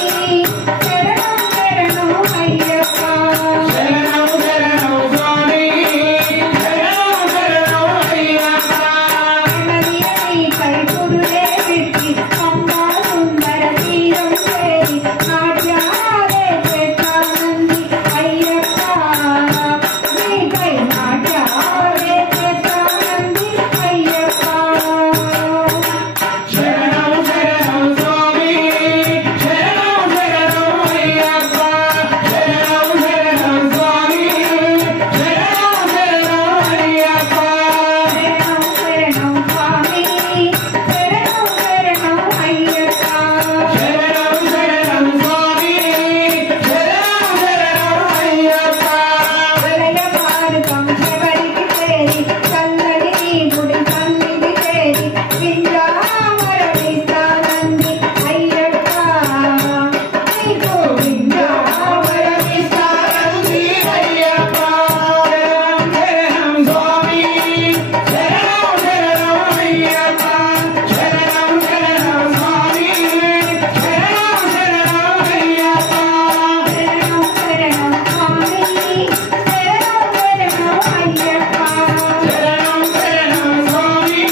శరణం శరణం అయ్యప్ప శరణం శరణం స్వామి శరణం శరణం అయ్యప్ప కన్నడియని కైపురులే పెట్టి పంబా సుందర తీరం చేరి నాట్యాలే చేస్తానంది అయ్యప్ప నీకై నాట్యాలే చేస్తానంది అయ్యప్ప శరణం శరణం స్వామి శరణం శరణం అయ్యప్ప శరణం శరణం స్వామి శరణం శరణం అయ్యప్ప శరణం శరణం స్వామి శరణం శరణం అయ్యప్ప శరణం శరణం స్వామి శరణం శరణం అయ్యప్ప ప్రళయ భారతం శబరికి చేరి చల్లని నీ గుడి సన్నిధి చేరి వింజామరమిస్తానంది అయ్యప్ప నీకు వింజామరమిస్తానంది అయ్యప్ప శరణం శరణం స్వామి శరణం శరణం అయ్యప్ప శరణం శరణం స్వామి శరణం శరణం అయ్యప్ప శరణం శరణం స్వామి శరణం శరణం అయ్యప్ప శరణం శరణం స్వామి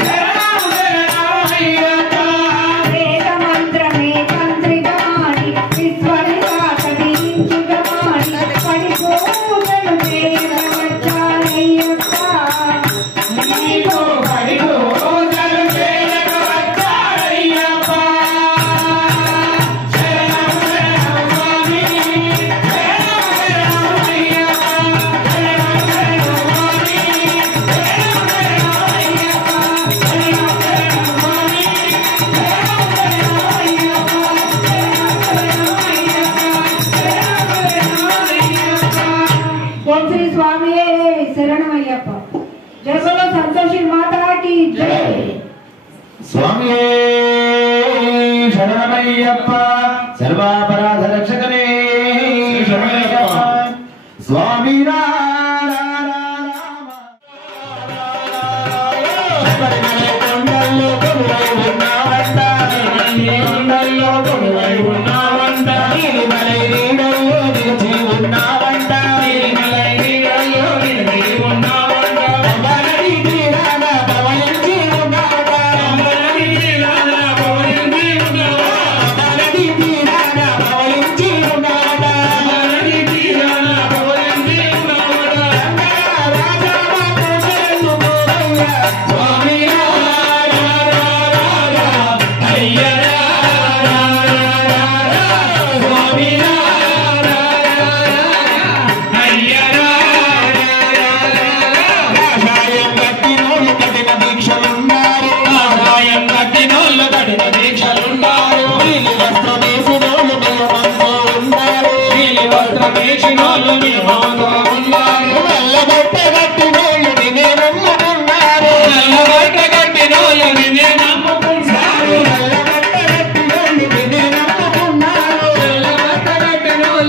శరణం శరణం అయ్యప్ప వేద మంత్రమే తంత్రిగమాని విశ్వనివాసని ఇంచుగమాని పడిపోగలు చేయవచ్చానయ్యప్ప నీకు పడిపోగలు చేయక వచ్చాడయ్యప్ప శరణం శరణం స్వామి శరణం శరణం అయ్యప్ప శరణం శరణం స్వామి శరణం శరణం అయ్యప్ప శరణం శరణం స్వామి శరణం శరణం అయ్యప్ప శరణం శరణం అయ్యప్ప ఓం శ్రీ స్వామి శరణమయ్యప్ప జై బోలో సంతోషి మాతాకి జై స్వామి శరణమయ్యప్ప సర్వాపరాధ రక్షకనే శరణమయ్యప్ప స్వామి కొండల్లో కొలువై ఉన్నావంట కొండల్లో కొలువై ఉన్నావంట నీలిమలై నీడల్లో నిలిచి ఉన్నావంట నీలిమలై నీడల్లో నిలిచి ఉన్నావంట పవనది తీరాన పవనించి ఉన్నావంట పవనది తీరాన పవనించి ఉన్నావంట పవనది తీరాన పవనించి ఉన్నావంట పవనది తీరాన పవనించి ఉన్నావంట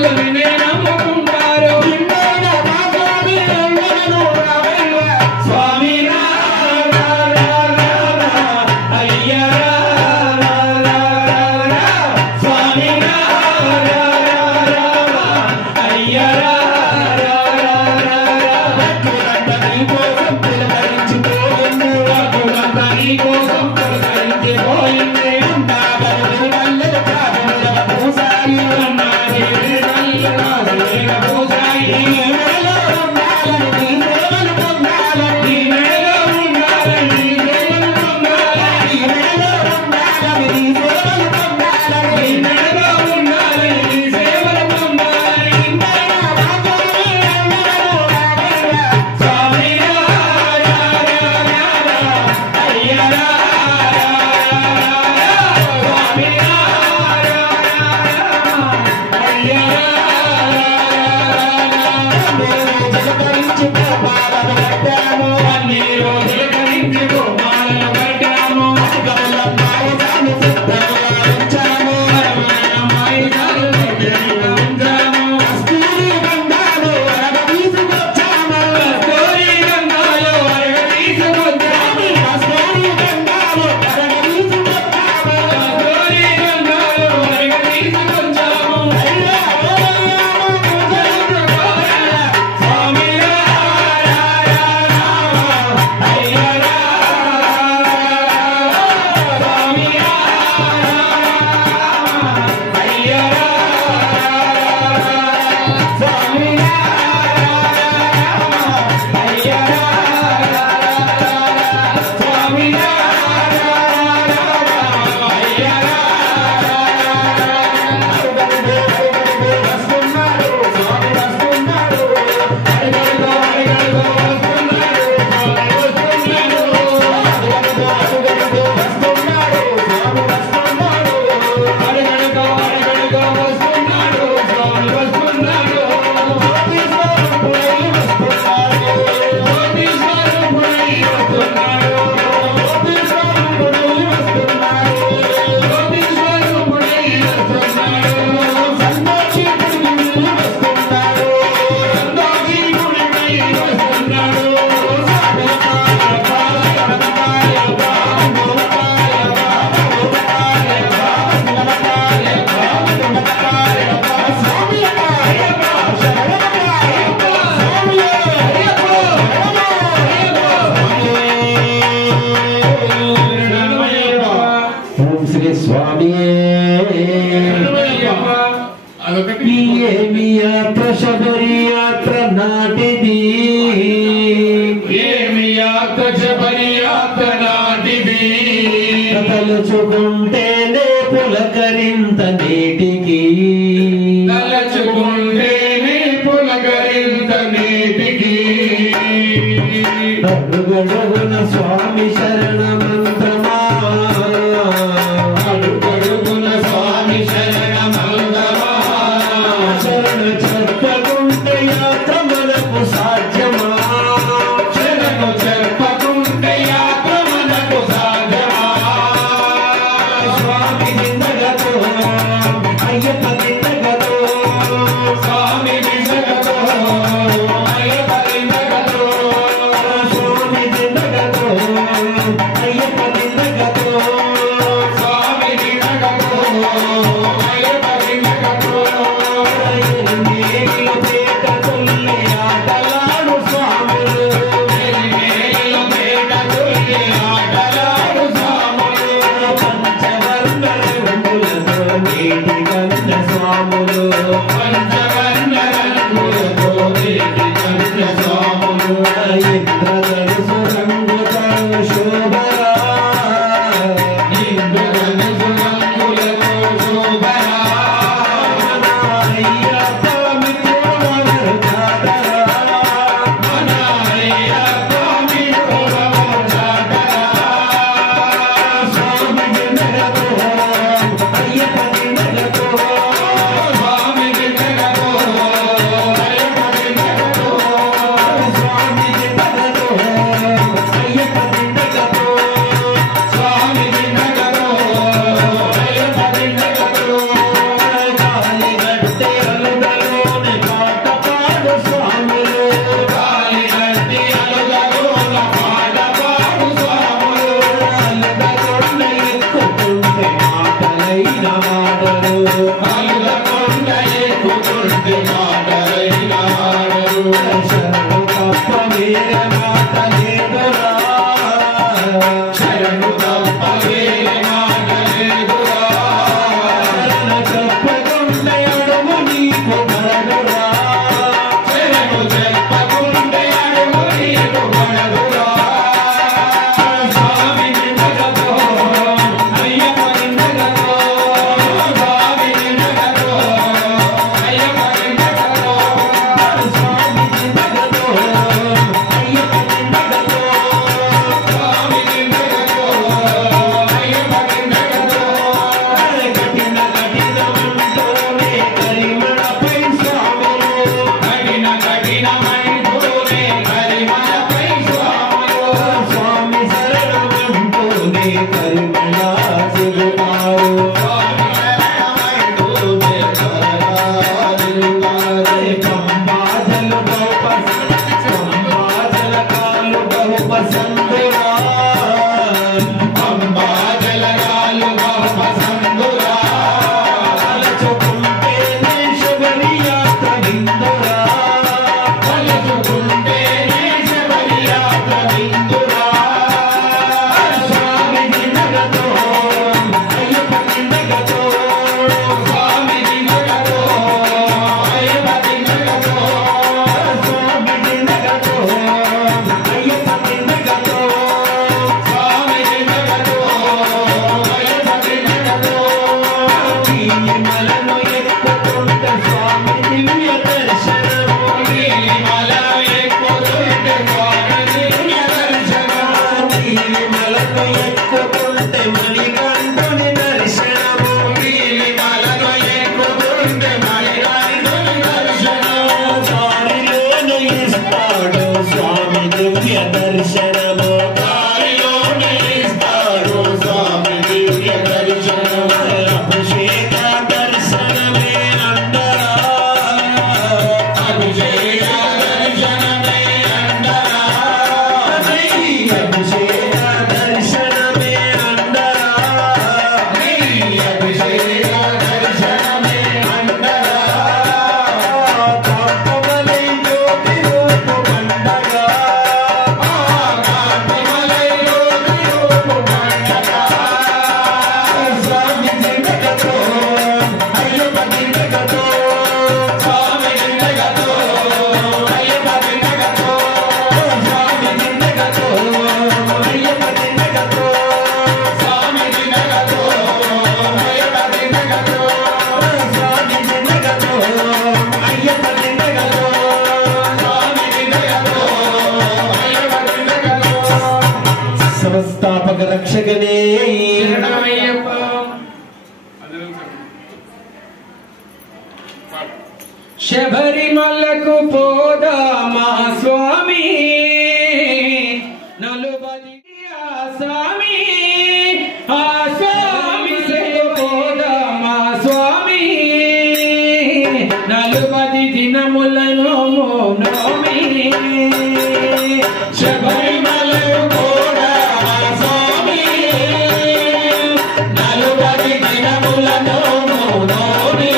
వాళ్ళు నిన్నే నమ్ముకుంటారు. స్వామి అయ్యా స్వామి అయ్యా కోసం పులకరించిపోయింది. శబరి యాత్ర నాటిది ఏమి యాత్ర శబరి యాత్ర నాటిది తలుచుకుంటేనే పులకరింత నేటికి తలచుకుంటేనే పులకరింత నేటికి అడుగడుగున స్వామి శరణ మంత్రమా అడుగడుగున స్వామి శరణ మంత్రమా శరణ చెప్పకుంటే యాత్ర మనకు సాధ్యమా శరణు చెప్పకుంటే యాత్ర మనకు సాధ్యమా స్వామి దిందగతో అయ్యప్ప దిందగతో స్వామి విసగతో అయ్యప్ప విసగతో స్వామి దిందగతో అయ్యప్ప దిందగతో స్వామి విసగతో అయ్యప్ప విసగతో మేలు పేట తొల్లి ఆటలాడు స్వాములు మేలు పేట తొల్లి ఆటలాడు స్వాములు పంచవర్ణ రంగులతో నేటి కన్న స్వాములు పంచవర్ణ రంగులతో నేటి కన్న స్వాములు ఇంద్రధనుసు రంగుతో శోభరా ఇంద్రధనుసు రంగులతో శోభరా అయ్యప్ప మిత్రుడు కాదరా మన అయ్యప్ప మిత్రుడము చాటరా స్వామి దిందగతో అయ్యప్ప దిందగతో స్వామి విసగతో అయ్యప్ప విసగతో స్వామి దిందగతో అయ్యప్ప దిందగతో స్వామి విసగతో అయ్యప్ప విసగతో కాలి గట్టెల సంస్థాపక రక్షకనే శబరిమలకు పోదామా స్వామి నలుబది స్వామి ఆ స్వామి పోదామా స్వామి నలుబది దినములను నోమి శబరిమలకు పోదామా స్వామి నలుబది దినములను నోమి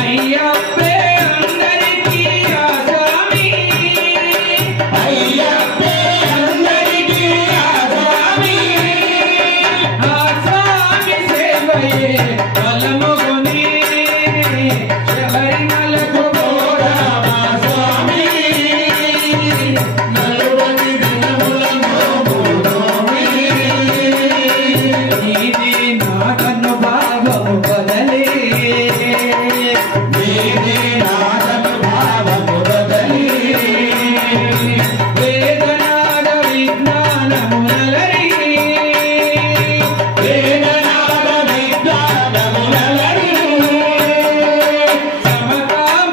అయ్యప్పే అందరికీ ఆ స్వామి అయ్యప్పే అందరికీ ఆ స్వామి ఆ స్వామి సేవయే బలముని శబరిమలకు పోదామా స్వామి నలుబది దినములను నోమి ఇది నాకను భావము బదలే వేదనాద విజ్ఞానమునలరి వేదనాద విజ్ఞానమునలరి సమకామ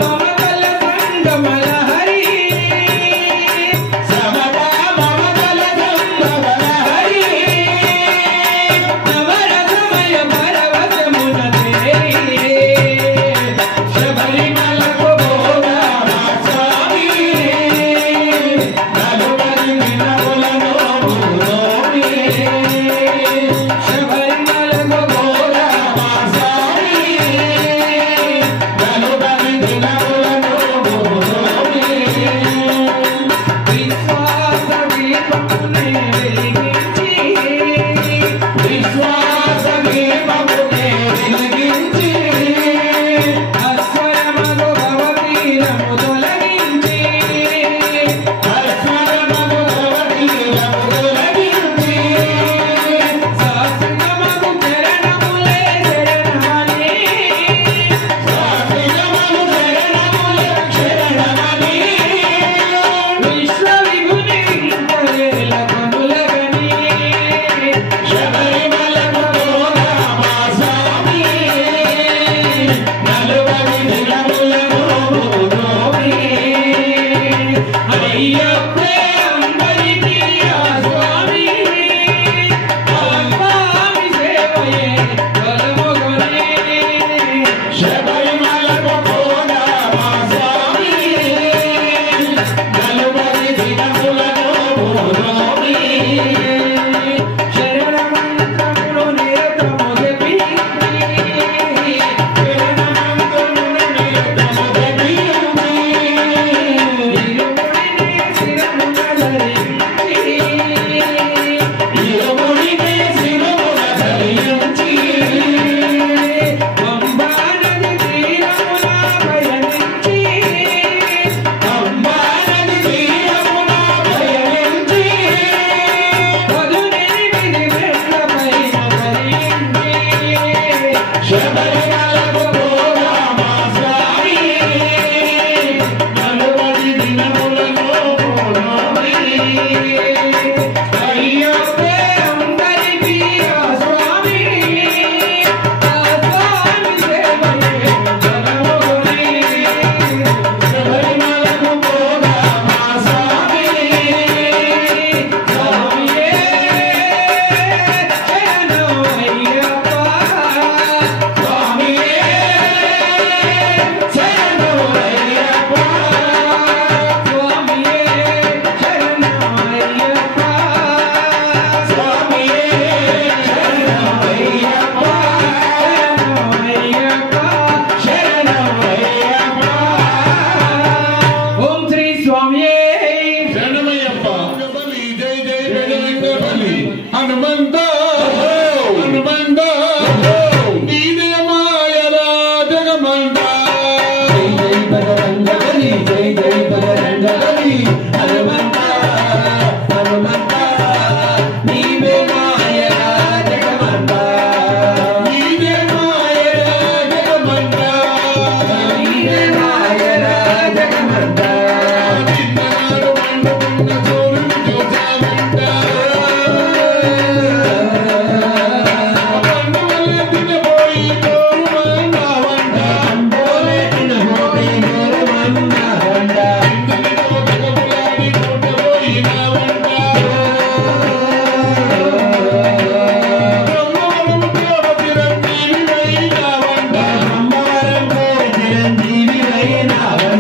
అయ్యప్పే అందరికీ ఆ స్వామి ఆ స్వామి సేవయే కలమొగనే శబరిమలకు పోగా మా స్వామి నలుబడి దినములలో పోరామి శరణమంత్రములు నిరతము జపి శరణమంత్రములు నిరతము జపి ఇరుముడిని శిరమున ధరించి ఇరుముడిని శిరమున ధరించి పంబా నది తీరమున పయనించి పంబా నది తీరమున పయనించి 18 మెట్ల పైన ధరించి శబరిమలకు పోగా మా స్వామి నలుబడి దినములలో పోరామి అయ్యప్పే అందరికీ ఆ స్వామి ఆ స్వామి సేవయే కలమొగనే శబరిమలకు పోగా మా స్వామి స్వామియే శరణం అయ్యప్ప స్వామియే శరణం అయ్యప్ప స్వామియే శరణం అయ్యప్ప స్వామియే శరణం అయ్యప్ప శరణం అయ్యప్ప ఓం శ్రీ స్వామియే శరణమయ్యప్ప బలి జై జై బజరంగ బలి హనుమంత హనుమంత నీదే మాయలా జగమంత జై జై బజరంగ బలి జై జై బజరంగ బలి హనుమంత హనుమంత నీవే మాయలా జగమంత నీదే మాయలా జగమంత నీవే మాయలా జగమంత నిన్ననాడు మండుతున్న చోరుని చూసామంట పండుగలే తినబోయి తోరు మందావంట అంబోలే తినబోయి గోరమన్నావంట ఇంటిని తోటకపులాడి కొట్టబోయినావంట బ్రహ్మవరం దేవతిరం నీవివైనావంట అమ్మవారం చిరంజీవి అయినావంట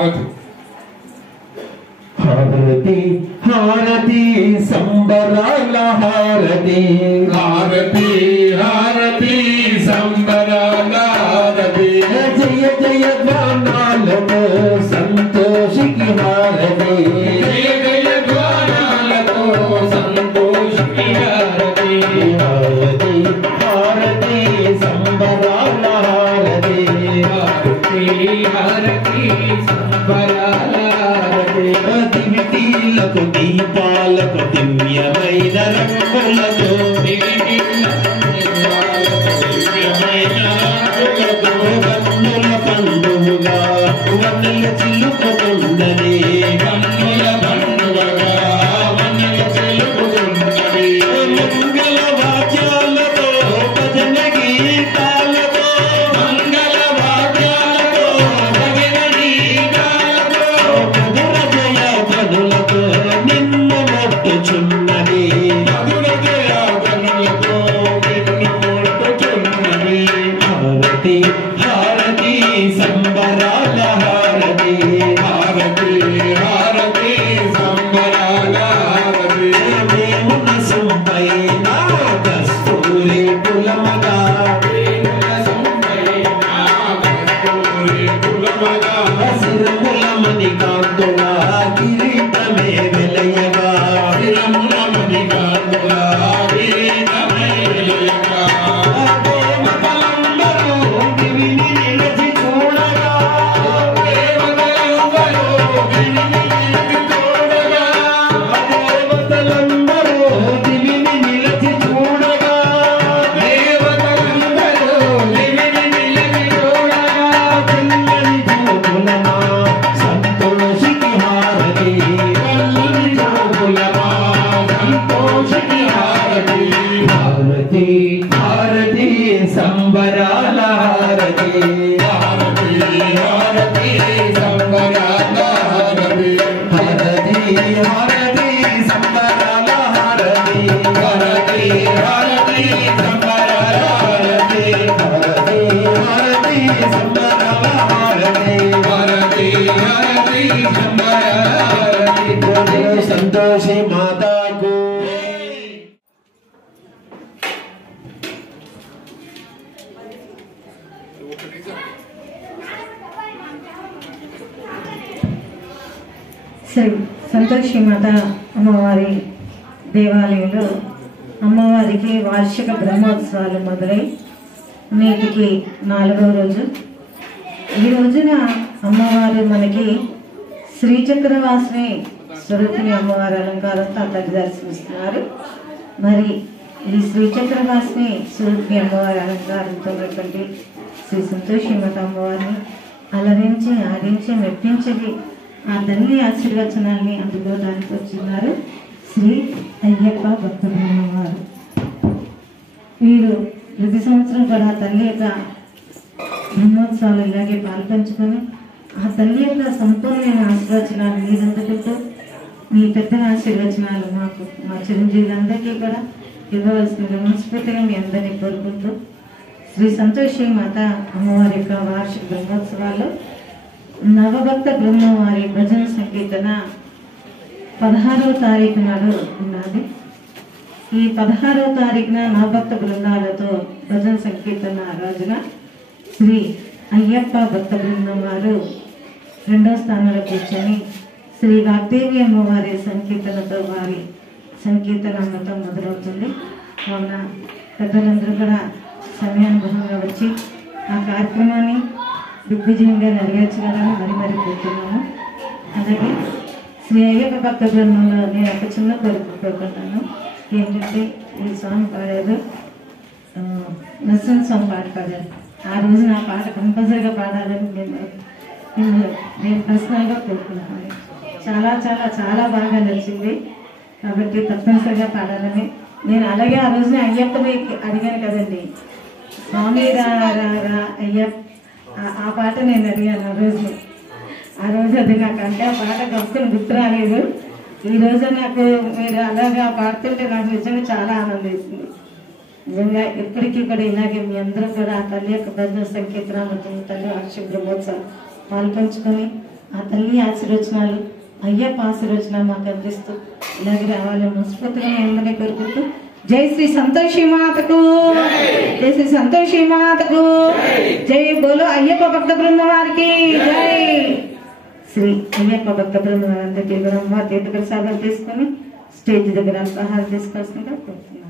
హారతి హారతి హారతి సంబరాల హారతి హారతి హారతి సంబరాల హారతి జయ జయ గానాలతో సంతోషికి హారతి జయ జయ గానాలతో సంతోషికి హారతి హారతి హారతి సంబరాల హారతి హారతి హారతి సంబరాల హారతి దివిటీలకు దీపాలకు దివ్యమైన రంగులతో వన్నుల పండుగగా వన్నెల చిలుకుతుండని కన్నుల పండుగగా వన్నెల చిలుకుతున్నది మంగళ వాద్యాలతో భజన గీతాలతో మంగళ వాద్యాలతో భజన గీతాలతో మధుర జయ ధ్వనులతో నిన్ను మొట్టుచున్నది మధుర జయ ధ్వనులతో నిన్ను మొట్టుచున్నది హారతి హారతి సంబరాల హారతి హారతి హారతి సంబరాల హారతి దేవున సుంపైన కస్తూరి పులమగా శిరములమని కాంతుల కిరీటమే వెలయగా దేవతలందరూ దివిని నిలిచి చూడగా దేవతలందరూ దివిని నిలిచి చూడగా పిల్లని చూపులమా సంతోషికి హారతి హారతి హారతి సంబరాల హారతి హారతి హారతి సంబరాల హారతి హారతి హారతి సంబరాల హారతి హారతి హారతి సంబరాల హారతి సంతోషి మాతాకు శ్రీ సంతోషి మాత అమ్మవారి దేవాలయంలో అమ్మవారికి వార్షిక బ్రహ్మోత్సవాలు మొదలై నేటికి 4వ రోజు. ఈ రోజున అమ్మవారు మనకి శ్రీచక్రవాసిని స్వరూపిణి అమ్మవారి అలంకారంతో తల్లి దర్శనిస్తున్నారు. మరి ఈ శ్రీచక్రవాసిని స్వరూపిణి అమ్మవారి అలంకారంతో ఉన్నటువంటి శ్రీ సంతోషి మాత అమ్మవారిని అలరించి ఆడించి మెప్పించి ఆ తల్లి ఆశీర్వచనాన్ని అందుకోవడానికి వచ్చినారు శ్రీ అయ్యప్ప భక్తబ్రహ్మవారు. వీరు ప్రతి సంవత్సరం కూడా ఆ తల్లి యొక్క బ్రహ్మోత్సవాలు ఇలాగే పాల్పంచుకొని ఆ తల్లి యొక్క సంపూర్ణమైన ఆశీర్వచనాలు మీరు అందుకుంటూ మీ పెద్దల ఆశీర్వచనాలు మాకు మా చిరంజీవులందరికీ కూడా ఇవ్వవలసిన మనస్ఫూర్తిగా మీ అందరినీ కోరుకుంటూ శ్రీ సంతోషి మాత అమ్మవారి యొక్క వార్షిక బ్రహ్మోత్సవాల్లో నవభక్త బ్రహ్మవారి భజన సంకీర్తన 16వ తారీఖు నాడు ఉన్నది. ఈ 16వ తారీఖున నవభక్త బృందాలతో భజన సంకీర్తన రోజున శ్రీ అయ్యప్ప భక్త బృందం వారు 2వ స్థానంలో కూర్చొని శ్రీ వాగ్దేవి అమ్మవారి సంకీర్తనతో వారి సంకీర్తన అమ్మతో మొదలవుతుంది. కావున పెద్దలందరూ కూడా సమయానుభవంగా వచ్చి ఆ కార్యక్రమాన్ని దిగ్విజయంగా నెరవేర్చగలని మరి కోరుతున్నాము. అలాగే శ్రీ అయ్యప్ప భక్త బృందంలో నేను ఒక చిన్న కోరిక కోరుకుంటాను. ఏంటంటే ఈ సాంగ్ పాడారు, నరసింహ స్వామి పాట పాడారు. ఆ రోజు నా పాట కంపల్సరీగా పాడాలని నేను పర్సనల్గా కోరుకుంటున్నాను. చాలా చాలా చాలా బాగా నచ్చింది కాబట్టి తప్పనిసరిగా పాడాలని నేను అలాగే ఆ రోజున అయ్యప్పని అడిగాను కదండి, స్వామి రా అయ్యప్ప ఆ పాట నేను అడిగాను ఆ రోజు అది నాకు అంటే ఆ పాట గొప్పని గుర్తు రాలేదు. ఈరోజు నాకు మీరు అలాగా పాడుతుంటే నాకు నిజంగా చాలా ఆనందం వేసింది. నిజంగా ఎప్పటికీ కూడా ఇలాగే మీ అందరూ కూడా ఆ తల్లి యొక్క భజన సంకీర్తన తల్లి వార్షిక బ్రహ్మోత్సవం పాల్పంచుకొని ఆ తల్లి ఆశీర్వచనాలు అయ్యప్ప ఆశీర్వచనాలు మాకు అందిస్తూ ఇలాగే రావాలని మనస్ఫూర్తిగా అందరినీ కోరుకుంటూ జై శ్రీ సంతోషి మాతకు, జై శ్రీ సంతోషి మాతకు, జై బోలో అయ్యప్ప భక్త బృందం వారికి జై. శ్రీ అయ్యప్ప భక్త బృందం వారందరికీ కూడా తీర్థ ప్రసాదాలు తీసుకొని స్టేజ్ దగ్గర ఆహారం తీసుకొస్తుందిగా కోరుతున్నాను.